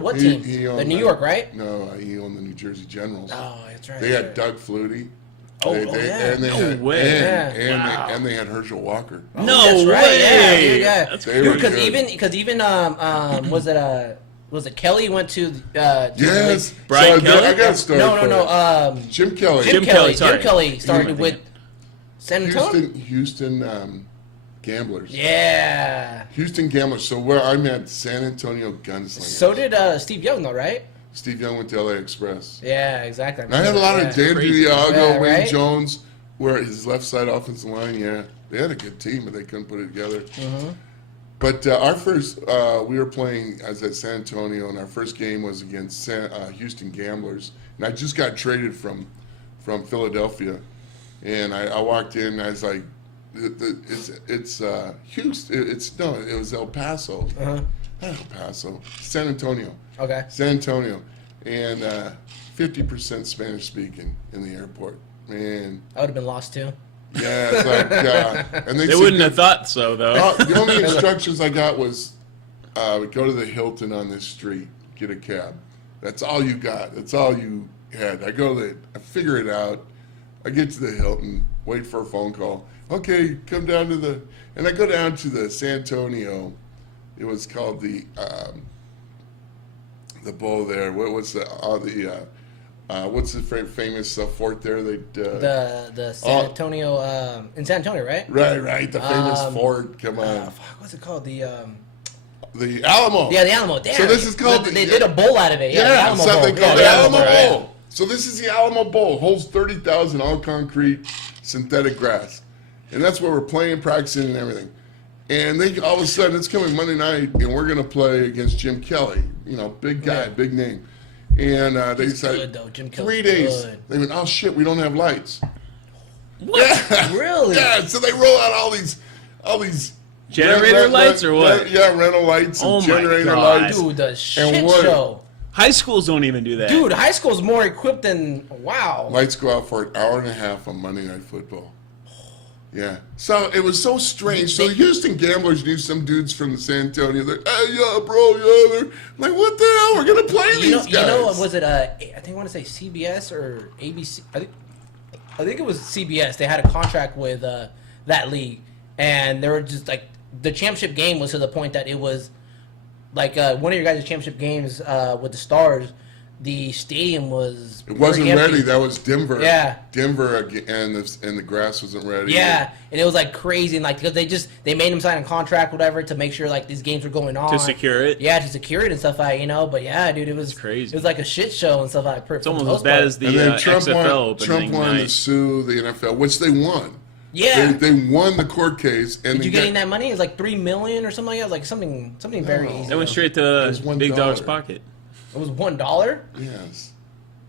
what team? He The owned New York, right? No, he owned the New Jersey Generals. Oh, that's right. They had Doug Flutie. Oh, They- yeah. And they No had, way. And they had Herschel Walker. No That's right, way. yeah. That's They were Because good. even was it Kelly went to Yes. Brian So Kelly? I got a story for you. no. Jim Kelly. Jim Kelly, Kelly. sorry. Jim Kelly started Who am I with San Antonio. Houston Gamblers. Yeah. Houston Gamblers. So where I met San Antonio Gunslingers. So did Steve Young, though, right? Steve Young went to LA Express. Yeah, exactly. And I had a lot of Dan Crazy. Diago, Yeah, Wayne right? Jones, where his left side offensive line. Yeah, they had a good team, but they couldn't put it together. Mm-hmm. But our first, we were playing as at San Antonio, and our first game was against Houston Gamblers. And I just got traded from Philadelphia, And I walked in, and I was like, it's Houston. It was El Paso. Uh-huh. Not El Paso. San Antonio. Okay. San Antonio. And 50% Spanish speaking in the airport. Man. I would have been lost too. Yeah, it's like, and They said, wouldn't have thought so, though. the only instructions I got was go to the Hilton on this street, get a cab. That's all you got. That's all you had. I go there, I figure it out. I get to the Hilton, wait for a phone call. Okay, come down to and I go down to the San Antonio. It was called the bowl there. What was what's the famous fort there? The San Antonio in San Antonio, right? Right, the famous fort. Come on, What's it called? The Alamo. Yeah, the Alamo. Damn. So this is called They did a bowl out of it. Yeah, the Yeah, Alamo something Bowl. called Yeah, the Alamo right. Bowl. So this is the Alamo Bowl. Holds 30,000 all concrete synthetic grass, and that's where we're playing, practicing, and everything. And they all of a sudden it's coming Monday night, and we're gonna play against Jim Kelly. Big guy, Yeah. big name. And they He's decided good, though. Jim 3 Kelly's days. good. They went, oh shit, we don't have lights. What? Yeah. Really? Yeah. So they roll out all these Generator lights or what? Yeah, rental lights and Oh my generator God. lights. Dude, the shit what? show. High schools don't even do that. Dude, high school's more equipped than wow. Lights go out for an hour and a half on Monday Night Football. Yeah. So it was so strange. So the Houston Gamblers knew some dudes from the San Antonio. They're, hey, yeah, bro, yeah. They're like, what the hell? We're going to play these guys. You know, was it, I think I want to say CBS or ABC? I think it was CBS. They had a contract with that league. And they were just like, the championship game was to the point that it was like one of your guys' championship games with the Stars. The stadium was It wasn't pretty empty. ready. That was Denver. Yeah. Denver, and the grass wasn't ready. Yeah, and it was like crazy, and like because they made him sign a contract, whatever, to make sure like these games were going on To secure it? Yeah, to secure it and stuff like But yeah, dude, it was crazy. It was like a shit show and stuff like. It's almost as bad as the And then Trump XFL opening wanted to night. sue the NFL, which they won. Yeah. They won the court case. And Did they you got, get any of that money? It was like $3 million or something like that. Like something very No. easy. That went straight was to $1. Big Dog's pocket. It was $1. Yes.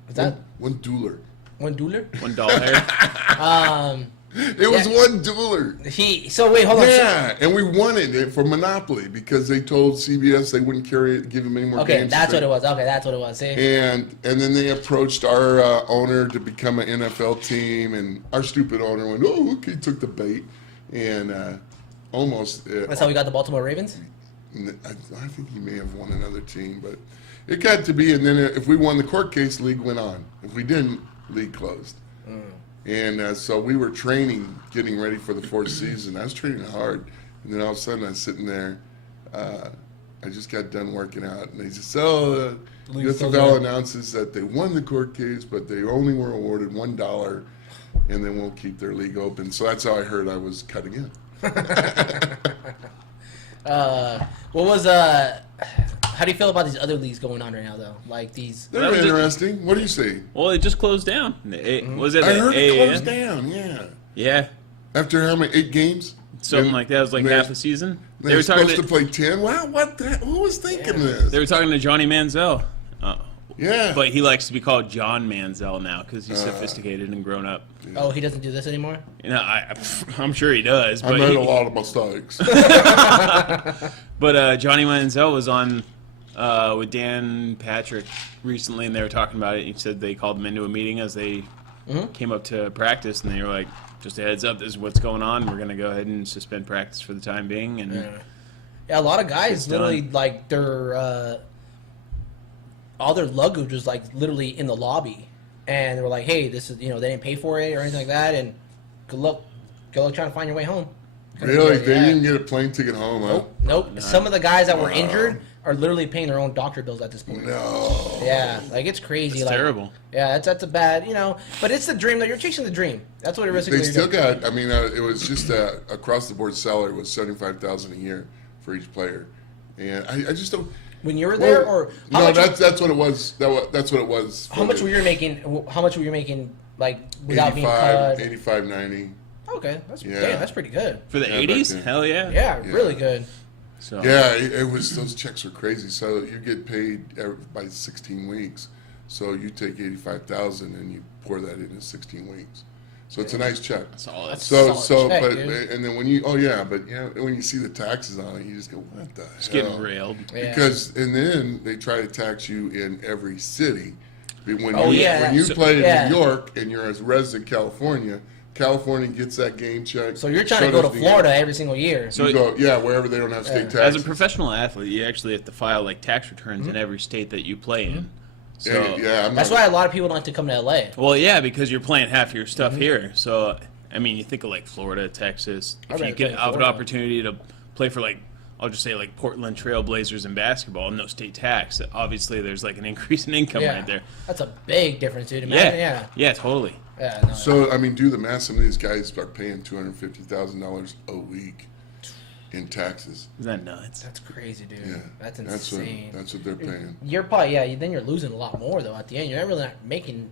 Is that One dueler. $1? $1. It was Yeah. one dueler. So wait, hold on. Yeah, and we won it for Monopoly because they told CBS they wouldn't give him any more Okay, games. that's what it was. Okay, that's what it was. See? And then they approached our owner to become an NFL team, and our stupid owner went, "Oh, okay," took the bait, and almost. That's how we got the Baltimore Ravens. I think he may have won another team, but it got to be. And then if we won the court case, league went on. If we didn't, league closed. And so we were training, getting ready for the fourth season. I was training hard, and then all of a sudden I was sitting there. I just got done working out, and they just the USFL announces that they won the court case, but they only were awarded $1, and they won't keep their league open. So that's how I heard I was cut again. What was How do you feel about these other leagues going on right now, though? Like these. They're That was interesting. What do you say? Well, it just closed down. Was it I the heard it AAN? closed down. Yeah. Yeah, After how many? 8 games? something like that. It was like They're- half a season. They were supposed to play 10. Wow, what? Who was thinking this? They were talking to Johnny Manziel. Yeah. But he likes to be called John Manziel now because he's sophisticated and grown up. Oh, he doesn't do this anymore. You know, I'm sure he does. I But made a lot of mistakes. But Johnny Manziel was on with Dan Patrick recently, and they were talking about it. He said they called him into a meeting as they came up to practice, and they were like, "Just a heads up, this is what's going on. We're going to go ahead and suspend practice for the time being." And Yeah, a lot of guys It's literally done. like their all their luggage was like literally in the lobby, and they were like, "Hey, this is they didn't pay for it or anything like that, and good luck trying to find your way home." Really? They Yeah. didn't get a plane ticket home, huh? Nope. Some of the guys that were injured are literally paying their own doctor bills at this point. No. Yeah, like it's crazy. it's like, terrible. Yeah, that's a bad, but it's the dream that you're chasing the dream. That's what it basically They you're still doing. got. I mean, it was just across the board salary was $75,000 a year for each player, and I just don't. When you were there, Well, or no, that's what it was. That's what it was. how much were you making? How much were you making? Like without being cut? 85, 90. Okay, that's Yeah. damn, that's pretty good. For the Yeah, 80s? back then. Hell yeah. Yeah, really good. So Yeah, it was. Those checks were crazy. So you get paid by 16 weeks. So you take 85,000 and you pour that into 16 weeks. So it's a nice check. Solid. Solid check, but dude. and then when you see the taxes on it, you just go, what the Just hell? getting railed. Yeah. Because and then they try to tax you in every city. When Oh, you, yeah. when you So- play in yeah. New York and you're a resident California, California gets that game check. So you're trying to go to does Florida every single year. So you go, wherever they don't have state taxes. As a professional athlete, you actually have to file like tax returns in every state that you play in. So, That's why a lot of people like to come to LA. well, yeah, because you're playing half your stuff Mm-hmm. here. So, I mean, you think of like Florida, Texas. I'd If you rather get play in have an Florida. opportunity to play for like, I'll just say like Portland Trail Blazers in basketball, no state tax. Obviously, there's like an increase in income Yeah, right there. that's a big difference, dude. Imagine, Yeah, yeah, totally. no. So I mean, do the math. Some of these guys are paying $250,000 a week in taxes. Isn't that nuts? That's crazy, dude. Yeah, That's insane. That's what they're paying. You're probably then you're losing a lot more though at the end. You're not really not making.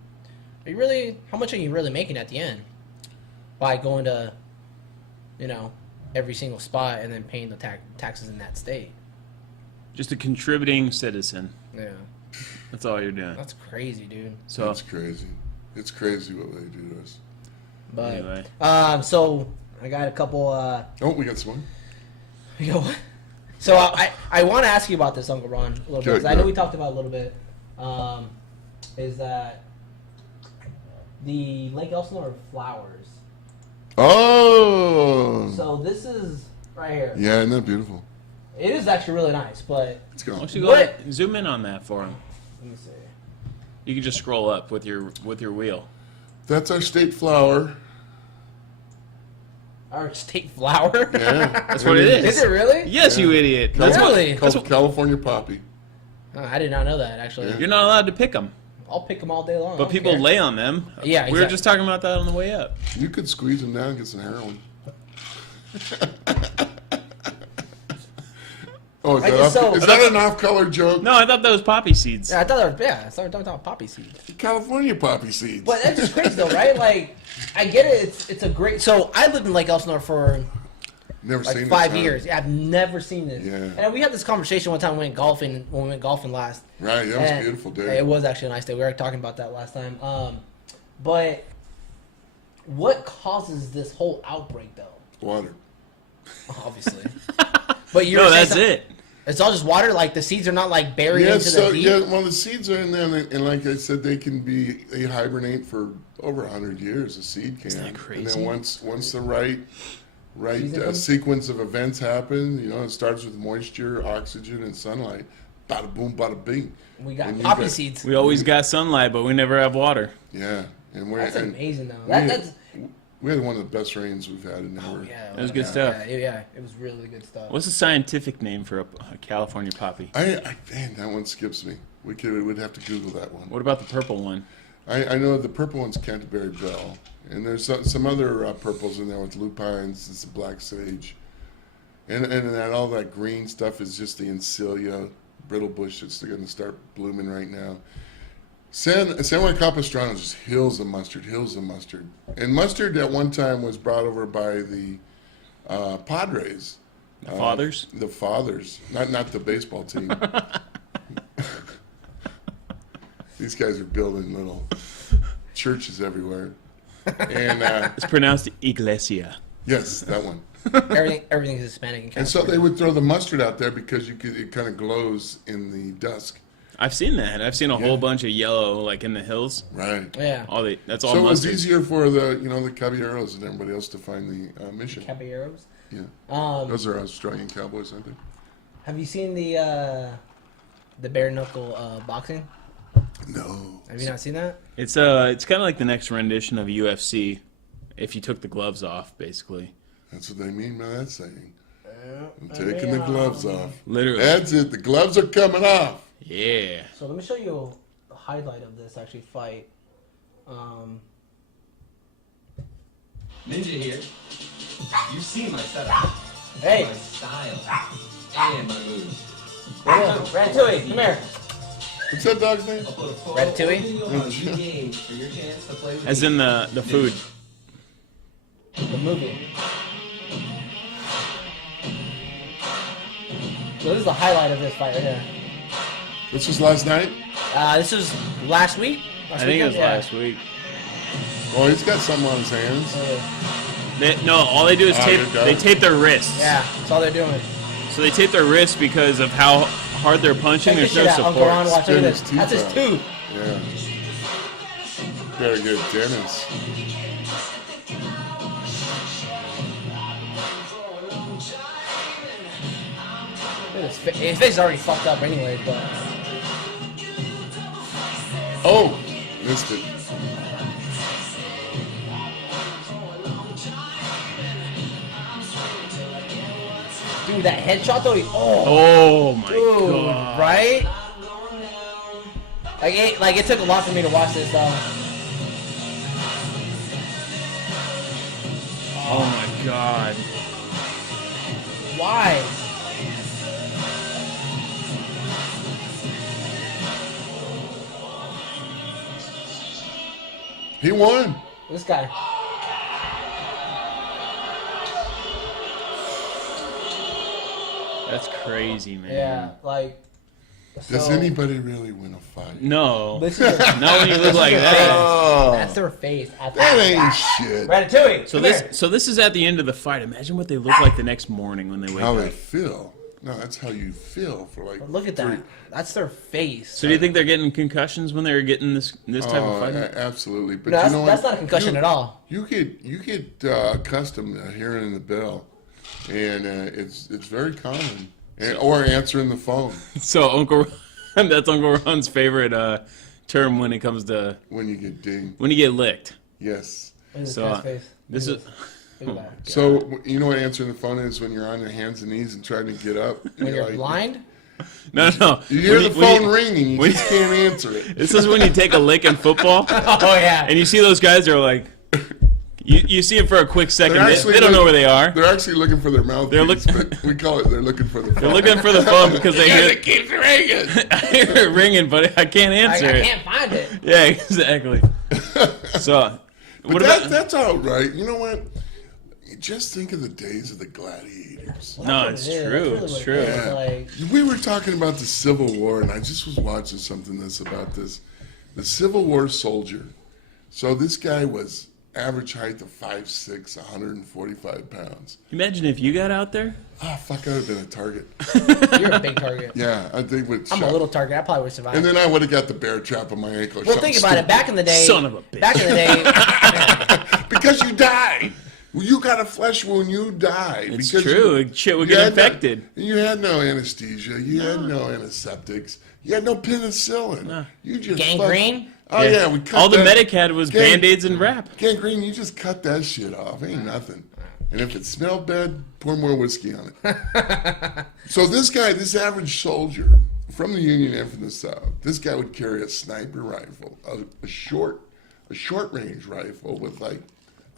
Are you really? How much are you really making at the end? By going to, every single spot and then paying the taxes in that state. Just a contributing citizen. Yeah, That's all you're doing. that's crazy, dude. So, It's crazy. It's crazy what they do to us. But anyway. so I got a couple. Oh, we got some. You know what? So I want to ask you about this, Uncle Ron, a little bit. 'Cause I know we talked about it a little bit. Is that the Lake Elsinore flowers? Oh. So this is right here. Yeah, isn't that beautiful? It is actually really nice, but Let's why go. don't you go What? ahead, zoom in on that for him? let me see. You can just scroll up with your wheel. That's our state flower. Our state flower. Yeah, That's what it is. Is it really? Yes, you idiot. That's what, Really? Called California poppy. Oh, I did not know that actually. Yeah. you're not allowed to pick them, I'll pick them all day long. I but don't people care. lay on them. Yeah, we were exactly. just talking about that on the way up. You could squeeze them down and get some heroin. Oh, is, I that, just off, saw- is that an off-color joke? No, I thought that was poppy seeds. Yeah, I thought I started talking about poppy seeds. California poppy seeds. But that's just crazy though, right? Like, I get it. It's a great. So I lived in Lake Elsinore for Never like seen 5 this, huh? years. I've never seen this. Yeah. And we had this conversation one time when we went golfing last. Right, that was a And beautiful day. It was actually a nice day. We were talking about that last time. But what causes this whole outbreak though? Water. Obviously. But you No, were saying that's something- it. It's all just water. Like the seeds are not like buried Yeah, into so the deep. yeah, well, the seeds are in there, and like I said, they hibernate for over 100 years. A seed can, that and crazy? then once the right Season comes? sequence of events happen, it starts with moisture, oxygen, and sunlight. Bada boom, bada bing. We got And you poppy got- seeds. We always got sunlight, but we never have water. Yeah, and we're That's and amazing though. we- That's we had one of the best rains we've had in ever. oh yeah. That was good yeah, stuff. Yeah, it was really good stuff. What's the scientific name for a California poppy? Man, that one skips me. We'd have to Google that one. What about the purple one? I know the purple one's Canterbury Bell, and there's some other purples in there with lupines. It's the black sage, and that all that green stuff is just the Encilia brittle bush that's going to start blooming right now. San Juan Capistrano just hills of mustard, and mustard at one time was brought over by the Padres. The fathers? The fathers, not the baseball team. These guys are building little churches everywhere, and It's pronounced iglesia. yes, that one. Everything's Hispanic in And so California. they would throw the mustard out there because it kind of glows in the dusk. I've seen that. I've seen a whole bunch of yellow, like in the hills. Right. Yeah. That's all So it was mustard. easier for the Caballeros and everybody else to find the mission. Caballeros. Yeah. Um, Those are Australian cowboys, I think. have you seen the bare knuckle boxing? No. Have you not seen that? It's kind of like the next rendition of UFC, if you took the gloves off, basically. That's what they mean by that saying. I'm taking the gloves off. Literally. That's it. The gloves are coming off. Yeah. So let me show you a highlight of this actually fight. Ninja here. You've seen my setup, Hey, my style, and my moves. Ratatouille, come here. What's that dog's name? I'll put a full Ratatouille? video on the game for your chance to play with As me. in the food. The movie. So this is the highlight of this fight right here. This was last night? This was last week. I think it was weekend? Yeah. last week. Oh, he's got something on his hands. No, all they do is Oh, you're done. they tape their wrists. Yeah, that's all they're doing. So they tape their wrists because of how hard they're punching. Check There's this no shit out, Uncle Ron. support. Watch, look at Spin this. his That's his teeth tooth. Yeah. Very good dentist. Look at his face is already fucked up anyway, but Oh, missed it. dude, that headshot though. Oh my Dude, god! right? Like it took a lot for me to watch this though. Oh my god! Why? He won. This guy. That's crazy, man. Yeah, like. Does so- anybody really win a fight? No. This is their, Not when you look like that. Oh, that's their face. At that the- ain't shit. Ratatouille. So come this here. so this is at the end of the fight. Imagine what they look like the next morning when they wake How up. they feel. No, that's how you feel for like. Look at that. three- That's their face. So do you think they're getting concussions when they're getting this type of Oh, fight? absolutely. But No, you that's, know that's what? not a concussion at all. You get accustomed to hearing the bell, and it's very common. Or answering the phone So Uncle Ron, that's Uncle Ron's favorite term when it comes to when you get dinged. when you get licked. Yes. Look at this So guy's face. this Look is at Look at that. So you know what answering the phone is when you're on your hands and knees and trying to get up. When you're like- blind? no. You hear When the when phone ringing, you when just can't answer it. This is when you take a lick in football, Oh yeah. and you see those guys that are like, you see them for a quick second. They're They, actually they don't know look- where they are. They're actually looking for their mouthpiece, They're look- but we call it they're looking for the phone. They're looking for the phone because they Yeah, hear it keeps ringing. I hear it ringing, but I can't I answer it. can't find it. Yeah, exactly. So, But what that, about? that's all right. You know what? Just think of the days of the gladiators. No, That's it's what it is. true. That's It's really true. what it is. Like, We were talking about the Civil War, and I just was watching something about this. The Civil War soldier. So this guy was average height of 5'6", 145 pounds. Imagine if you got out there. Ah, fuck, I would have been a target. you're a big target. Yeah, I think with I'm a little target. I probably would survive. And then I would have got the bear trap on my ankle. or well, something think about it. stupid. Back in the day, Son of a bitch. Back in the day, Because you died. You got a flesh wound, you died. It's because true. You, Shit would you get had no- infected. you had no anesthesia. You had no antiseptics. You had no penicillin. You just gangrene. Oh yeah, we cut All the that- medic had was Gang- band-aids and wrap. Gangrene, you just cut that shit off. Ain't nothing. And if it smelled bad, pour more whiskey on it. So this guy, this average soldier from the Union and from the South, this guy would carry a sniper rifle, a short range rifle with like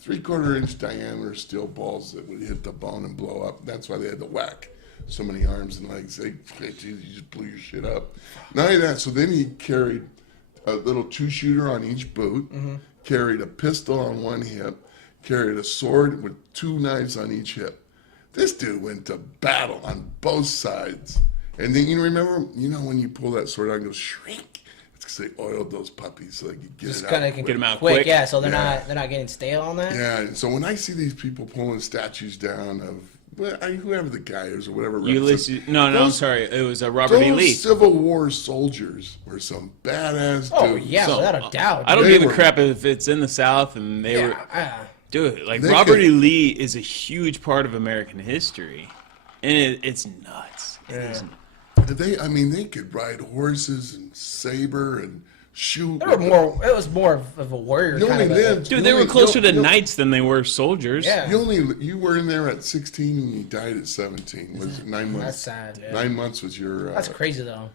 3/4 inch diameter steel balls that would hit the bone and blow up. That's why they had to whack so many arms and legs. You just blew your shit up. Not only that, so then he carried a little 2-shooter on each boot, carried a pistol on one hip, carried a sword with 2 knives on each hip. This dude went to battle on both sides. And then you remember, when you pull that sword out and goes shriek, it's because they oiled those puppies so they could get Just it kind out. of can Get 'em out quick. quick. Yeah, so they're Yeah. not getting stale on that. Yeah, and so when I see these people pulling statues down of whoever the guy is or whatever, Ulysses. No, I'm those- sorry. It was Robert E. those Lee. Civil War soldiers were some badass Oh dudes. yeah, So, without a doubt. I don't They give a were- crap if it's in the South and they were. Dude, like They Robert could- E. Lee is a huge part of American history, and it's nuts. It is They could ride horses and saber and shoot. They were more. It was more of a warrior You kind only of. lived. Dude, you they were only- closer to you- knights than they were soldiers. Yeah. You were in there at 16 and you died at 17. Was it 9 months? That's sad. Yeah. 9 months was your. That's crazy though.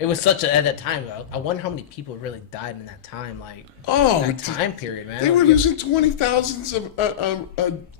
It was such a at that time. I wonder how many people really died in that time. Like Oh, that time period, man. they were losing 20,000s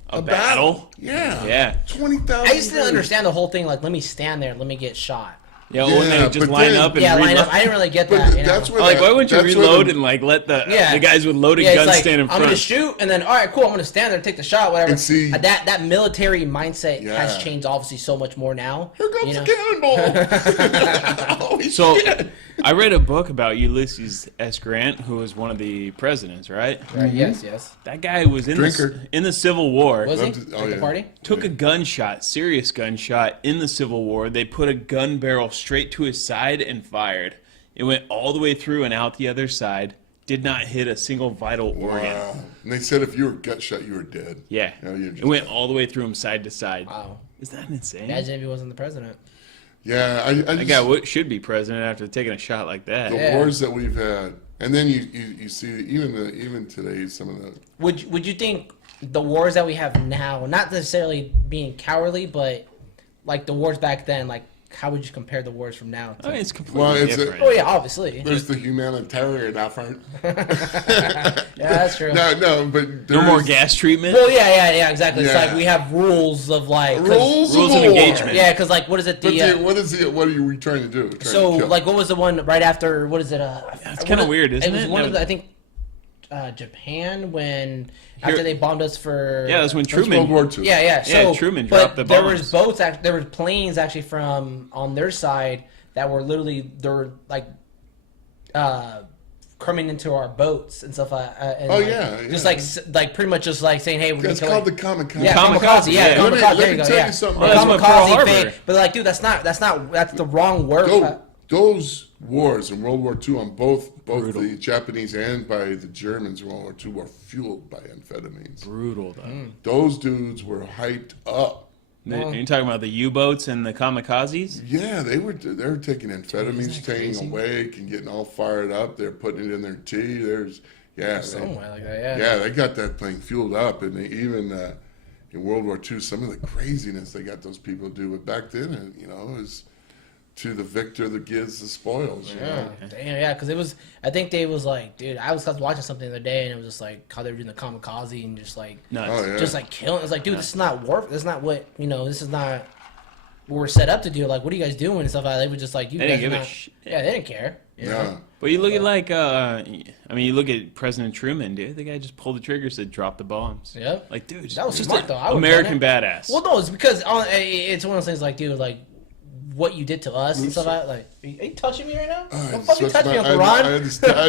a battle? Yeah. Yeah. 20,000. I used to understand the whole thing. Like, let me stand there. Let me get shot. Yeah, when they Yeah, would just but line then- up and Yeah, line reload. up. I didn't really get But that. that's where Like, that- why wouldn't you that's where reload the- and like let the Yeah. the guys with loaded Yeah, it's guns like stand in I'm gonna front? shoot, and then all right, cool. I'm gonna stand there, take the shot, whatever. And see- that military mindset has Yeah. changed obviously so much more now. Here comes you know? the cannonball. Holy So- shit. I read a book about Ulysses S. Grant, who was one of the presidents, right? Right, yes, yes. That guy was in Drinker. in the Civil War. Was he? I'm just- oh, At the yeah. party? Took a gunshot, serious gunshot, in the Civil War. They put a gun barrel straight to his side and fired. It went all the way through and out the other side. Did not hit a single vital organ. Wow. And they said if you were gut shot, you were dead. Yeah. Yeah, you're It just- went all the way through him side to side. Wow. Is that insane? Imagine if he wasn't the president. Yeah, I That just, guy should be president after taking a shot like that. the Yeah. wars that we've had, and then you see even today some of the Would you think the wars that we have now, not necessarily being cowardly, but like the wars back then, like how would you compare the wars from now? To, I mean, it's completely Well, it's a- different. oh yeah, obviously. there's the humanitarian effort. Yeah, that's true. No, but no there more is gas treatment. Well, yeah, exactly. It's Yeah. like we have rules of like 'cause- rules Rules of war. engagement. Yeah, because like what is it? But The what are we trying to do? Trying so to kill? like what was the one right after? What is it? It's kinda weird, isn't it? Was it? one That of the, was- I think Japan when Here- after they bombed us for Yeah, that's when That's Truman. World War II. Yeah. So, Truman but dropped the there bombs. was boats. There was planes actually from on their side that were literally they were like coming into our boats and stuff. And Oh, like, yeah, just yeah. like pretty much just like saying, hey, we're That's gonna called kill the kamikaze. yeah, Kamikaze, kamikaze. Yeah, yeah. Let me- kamikaze. let There me you go. tell Yeah, you something Well, that's what Pearl kamikaze Harbor. thing. But like, dude, that's the wrong word. Those wars in World War II on both Brutal. the Japanese and by the Germans in World War II were fueled by amphetamines. Brutal though. Those dudes were hyped up. Are you talking about the U-boats and the kamikazes? Yeah, they were taking amphetamines, that staying crazy? awake and getting all fired up. They're putting it in their tea. Somewhere like that. Yeah. Yeah, they got that thing fueled up, and they even in World War II, some of the craziness they got those people to do. But back then, it was to the victor that gives the spoils. You know? Damn, yeah, because it was. I think they was like, dude, I was watching something the other day, and it was just like how they were doing the kamikaze and just like, Nuts. Oh, yeah. just like killing. It's like, dude, this is not war. This is not what This is not what we're set up to do. Like, what are you guys doing and stuff like that. They were just like, you They guys didn't are give a not. shit. Yeah, they didn't care. You know? Yeah. But you look at like, you look at President Truman, dude. The guy just pulled the trigger, said drop the bombs. Yep. Like, dude, That was just smart, a though. I would've American done badass. Well, no, it's because it's one of those things like, dude, like what you did to us and stuff like that. Like, are you touching me right now? Don't fucking touch me, Uncle I Ron. had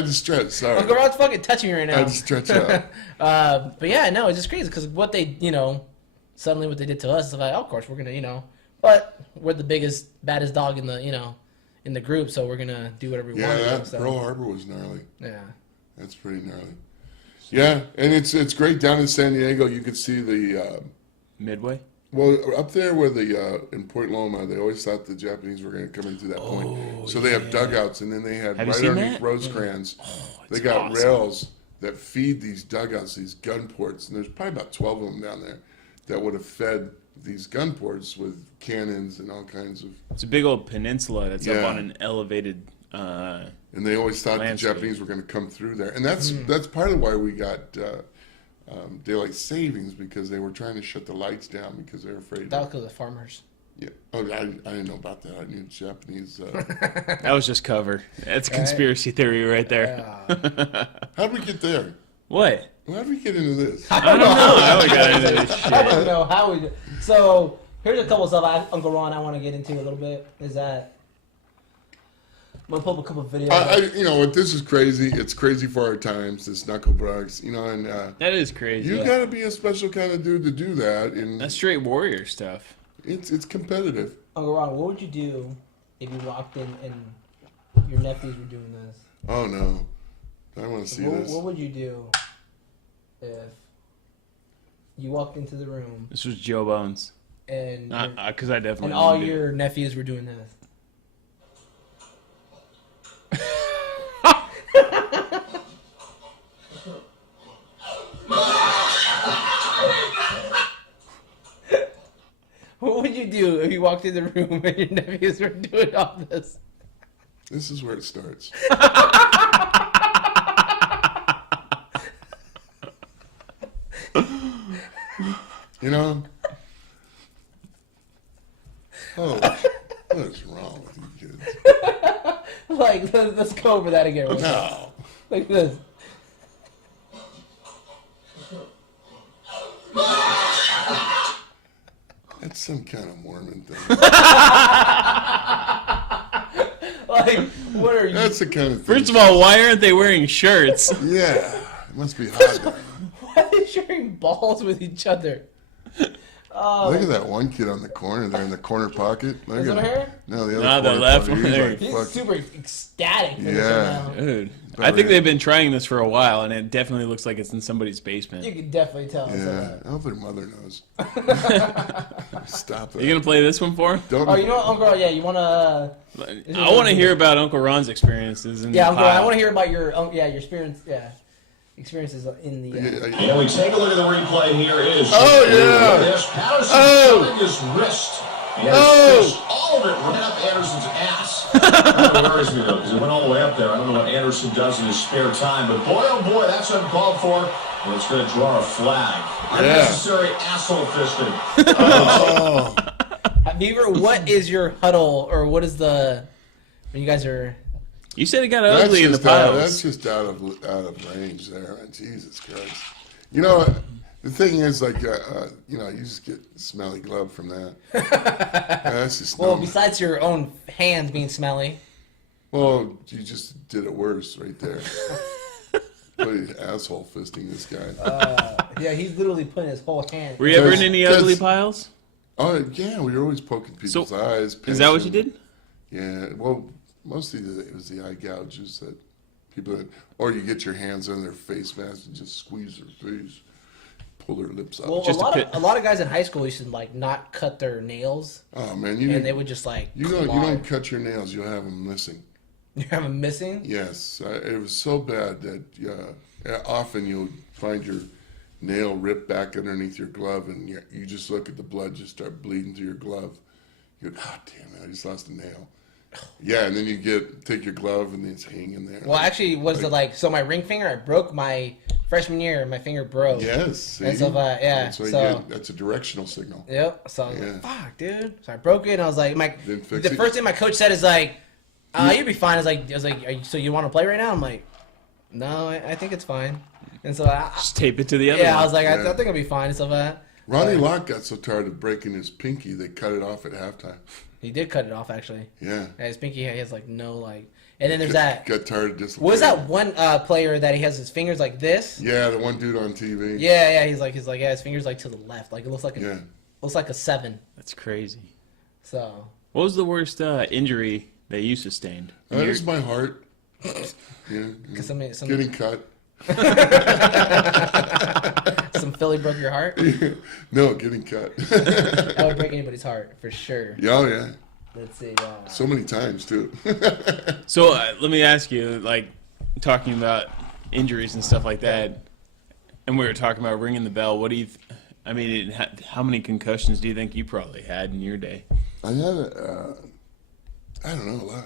to stretch. Sorry, Uncle Ron's fucking touching me right I now. had to stretch out. But yeah, no, it's just crazy because what they, suddenly what they did to us is like, oh, of course we're gonna, but we're the biggest, baddest dog in the, in the group, so we're gonna do whatever we Yeah, want. to do, that so. Pearl Harbor was gnarly. Yeah. That's pretty gnarly. Yeah, and it's great down in San Diego. You could see the Midway. well up there where the in Point Loma. They always thought the Japanese were going to come into that point. So they have dugouts, and then they had Have you right seen underneath that? Rosecrans. They it's got awesome. rails that feed these dugouts, these gun ports, and there's probably about 12 of them down there that would have fed these gun ports with cannons and all kinds of. It's a big old peninsula that's up Yeah. on an elevated. And they always thought Landscape. the Japanese were going to come through there, and that's part of why we got daylight savings, because they were trying to shut the lights down because they were afraid. That was because of the farmers. Yeah. Oh, I didn't know about that. I knew Japanese. That was just cover. That's a conspiracy theory right there. How'd we get there? What? How'd we get into this? I don't know how we got into this shit. I don't know how we do. So here's a couple of stuff, Uncle Ron, I want to get into a little bit. Is that I'm gonna pull up a couple of videos. You know what? This is crazy. It's crazy for our times. This knuckle brugs, and That is crazy. you got to be a special kind of dude to do that, and That's straight warrior stuff. it's competitive. Uncle Ron, what would you do if you walked in and your nephews were doing this? Oh no, I want to see this. What would you do if you walked into the room This was Joe Bones. and Because I definitely. and all wouldn't do it. your nephews were doing this? What would you do if you walked in the room and your nephews were doing all this? This is where it starts. You know? Oh, what is wrong with you kids? Like, let's go over that again. No. Like this. That's some kind of Mormon thing. Like, what are you? That's the kind of thing. First of all, why aren't they wearing shirts? Yeah, it must be hot. There. Why are they sharing balls with each other? Oh, Look at that one kid on the corner there in the corner pocket. Look Is at it him. her? No, the other No, the corner left pocket. one He's there. like, He's fuck. super ecstatic. For Yeah. this right now. Dude, I think they've been trying this for a while, and it definitely looks like it's in somebody's basement. You can definitely tell. Yeah, I hope their mother knows. Stop that. You gonna play this one for? Don't. Oh, you know what, Uncle? Yeah, you wanna? I want to hear about Uncle Ron's experiences. In Yeah, the Uncle. I pile. want to hear about your your experience. Yeah, experiences in the. And we take a look at the replay here. Is Oh, yeah. Yes, Patterson Oh. showing his wrist. He has Oh. his fist, all of it right up Anderson's ass. That worries me though, because it went all the way up there. I don't know what Anderson does in his spare time, but boy, oh boy, that's uncalled for. And it's going to draw a flag. Unnecessary asshole fisting. Oh, Beaver, what is your huddle, or what is the when you guys are? You said it got that's ugly in the just out, piles. that's just out of range there. Jesus Christ. You know, the thing is, like, you know, you just get smelly glove from that. That's just Well, no- besides your own hands being smelly. Well, you just did it worse right there. What asshole fisting this guy. Yeah, he's literally putting his whole hand. Were you ever in Because- any because- ugly piles? Oh yeah, we were always poking people's So, eyes. Is that what you pinching. did? Yeah. Well, mostly it was the eye gouges that people, or you get your hands on their face mask and just squeeze their face, pull their lips out. Well, Just a lot of guys in high school used to like not cut their nails, Oh man, and they would just like you don't cut your nails, you'll have them missing. You have them missing. Yes, it was so bad that often you'll find your nail ripped back underneath your glove, and you just look at the blood just start bleeding through your glove. You go, God damn it, I just lost a nail. Yeah, and then you take your glove and it's hanging there. Well, actually, was it like so? My ring finger, I broke my freshman year. My finger broke. Yes, see? And so, yeah, That's, what so- you get. That's a directional signal. Yep. So I was Yeah. like, "Fuck, dude." So I broke it, and I was like, Then fix the it. first thing my coach said is like, "You'll be fine." I was like, "So you want to play right now?" I'm like, "No, I think it's fine." And so Just tape it to the other yeah, one. I was like, Yeah. I think I'll be fine. So Ronnie Locke got so tired of breaking his pinky, they cut it off at halftime. he did cut it off actually. Yeah. Yeah, his pinky, he has like no like, and then there's that. Got tired of dislocating. What was that one player that he has his fingers like this? Yeah, the one dude on TV. Yeah, he's like, yeah, his fingers like to the left, like it looks like Yeah. looks like a 7. That's crazy. So What was the worst injury that you sustained? That is my heart. Yeah. because some Getting cut. some Philly broke your heart. No, getting cut. That would break anybody's heart for sure. Yeah, oh, yeah. Let's see. So many times, too. So let me ask you, like, talking about injuries and stuff like that, and we were talking about ringing the bell. What do you? I mean, how many concussions do you think you probably had in your day? I had I don't know, a lot.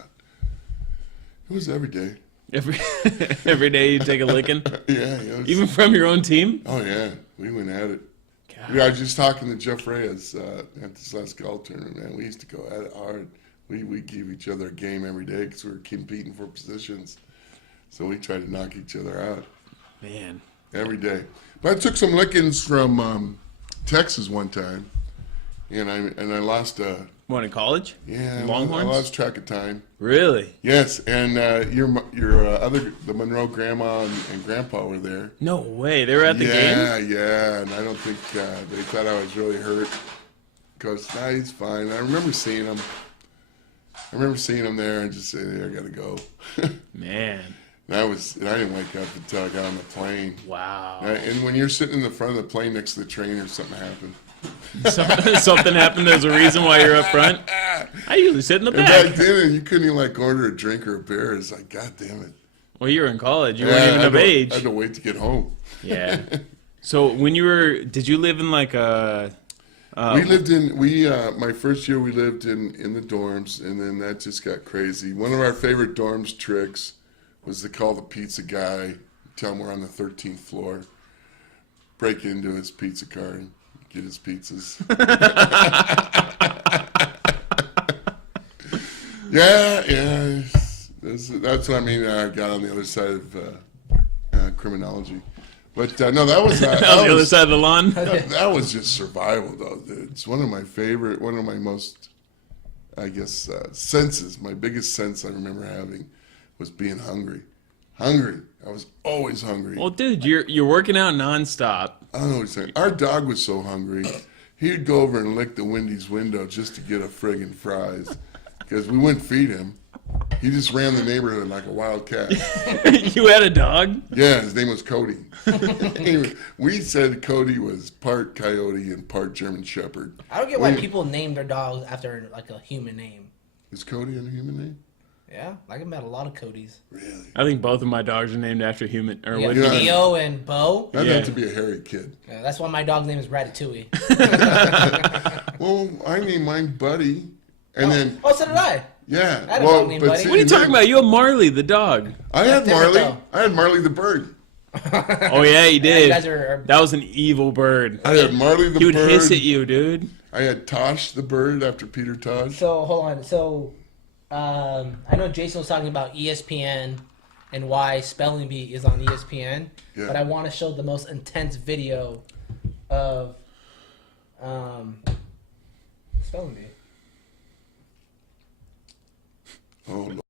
It was every day. Every day you take a licking, Yeah, it was, even from your own team. oh, yeah. We went at it. God. Yeah, I was just talking to Jeff Reyes at this last golf tournament, man. We used to go at it hard. We give each other a game every day because we were competing for positions. So we tried to knock each other out Man, every day. But I took some lickings from Texas one time, and I lost what, in college? I Longhorns? lost track of time. Really? Yes, and your the Monroe grandma and grandpa were there. No way. They were at the game. Yeah, and I don't think they thought I was really hurt. Because nah, he's fine. I remember seeing him. There and just saying, "Hey, I gotta go." Man, And I didn't wake up until I got on the plane. wow. And when you're sitting in the front of the plane next to the trainer, something happened. Something happened. There's a reason why you're up front. I usually sit in the And back back. then, you couldn't even like order a drink or a beer. It's like, God damn it! Well, you were in college. You Yeah, weren't even I of had to- age. I had to wait to get home. Yeah. So when did you live in like a? We lived in my first year we lived in the dorms, and then that just got crazy. One of our favorite dorms tricks was to call the pizza guy, tell him we're on the 13th floor, break into his pizza car and get his pizzas. yeah. That's what I mean. I got on the other side of criminology. But no, that was On the other was, side of the lawn. that was just survival, though. Dude. It's one of my most I guess, senses. My biggest sense I remember having was being hungry. Hungry. I was always hungry. Well, dude, you're working out nonstop. I don't know what you're saying. Our dog was so hungry, he'd go over and lick the Wendy's window just to get a friggin' fries. Because we wouldn't feed him. He just ran the neighborhood like a wild cat. You had a dog? Yeah, his name was Cody. Anyway, we said Cody was part coyote and part German Shepherd. I don't get why people name their dogs after like a human name. Is Cody a human name? Yeah, I met a lot of Codys. Really? I think both of my dogs are named after human or Yeah, with Yeah. Theo and Bo. I'd Yeah. have to be a hairy kid. Yeah, that's why my dog's name is Ratatouille. Well, I named mine Buddy. And then, Oh, so did I. yeah. I had a Well, dog named but Buddy. see, What are you and talking then- about? You have Marley the dog. I had Different Marley. though. I had Marley the bird. Oh yeah, he You did. guys are That was an evil bird. I had Marley the He would bird. hiss at you, dude. I had Tosh the bird after Peter Tosh. so hold on. So I know Jason was talking about ESPN and why Spelling Bee is on ESPN, Yeah. but I want to show the most intense video of Spelling Bee. Oh,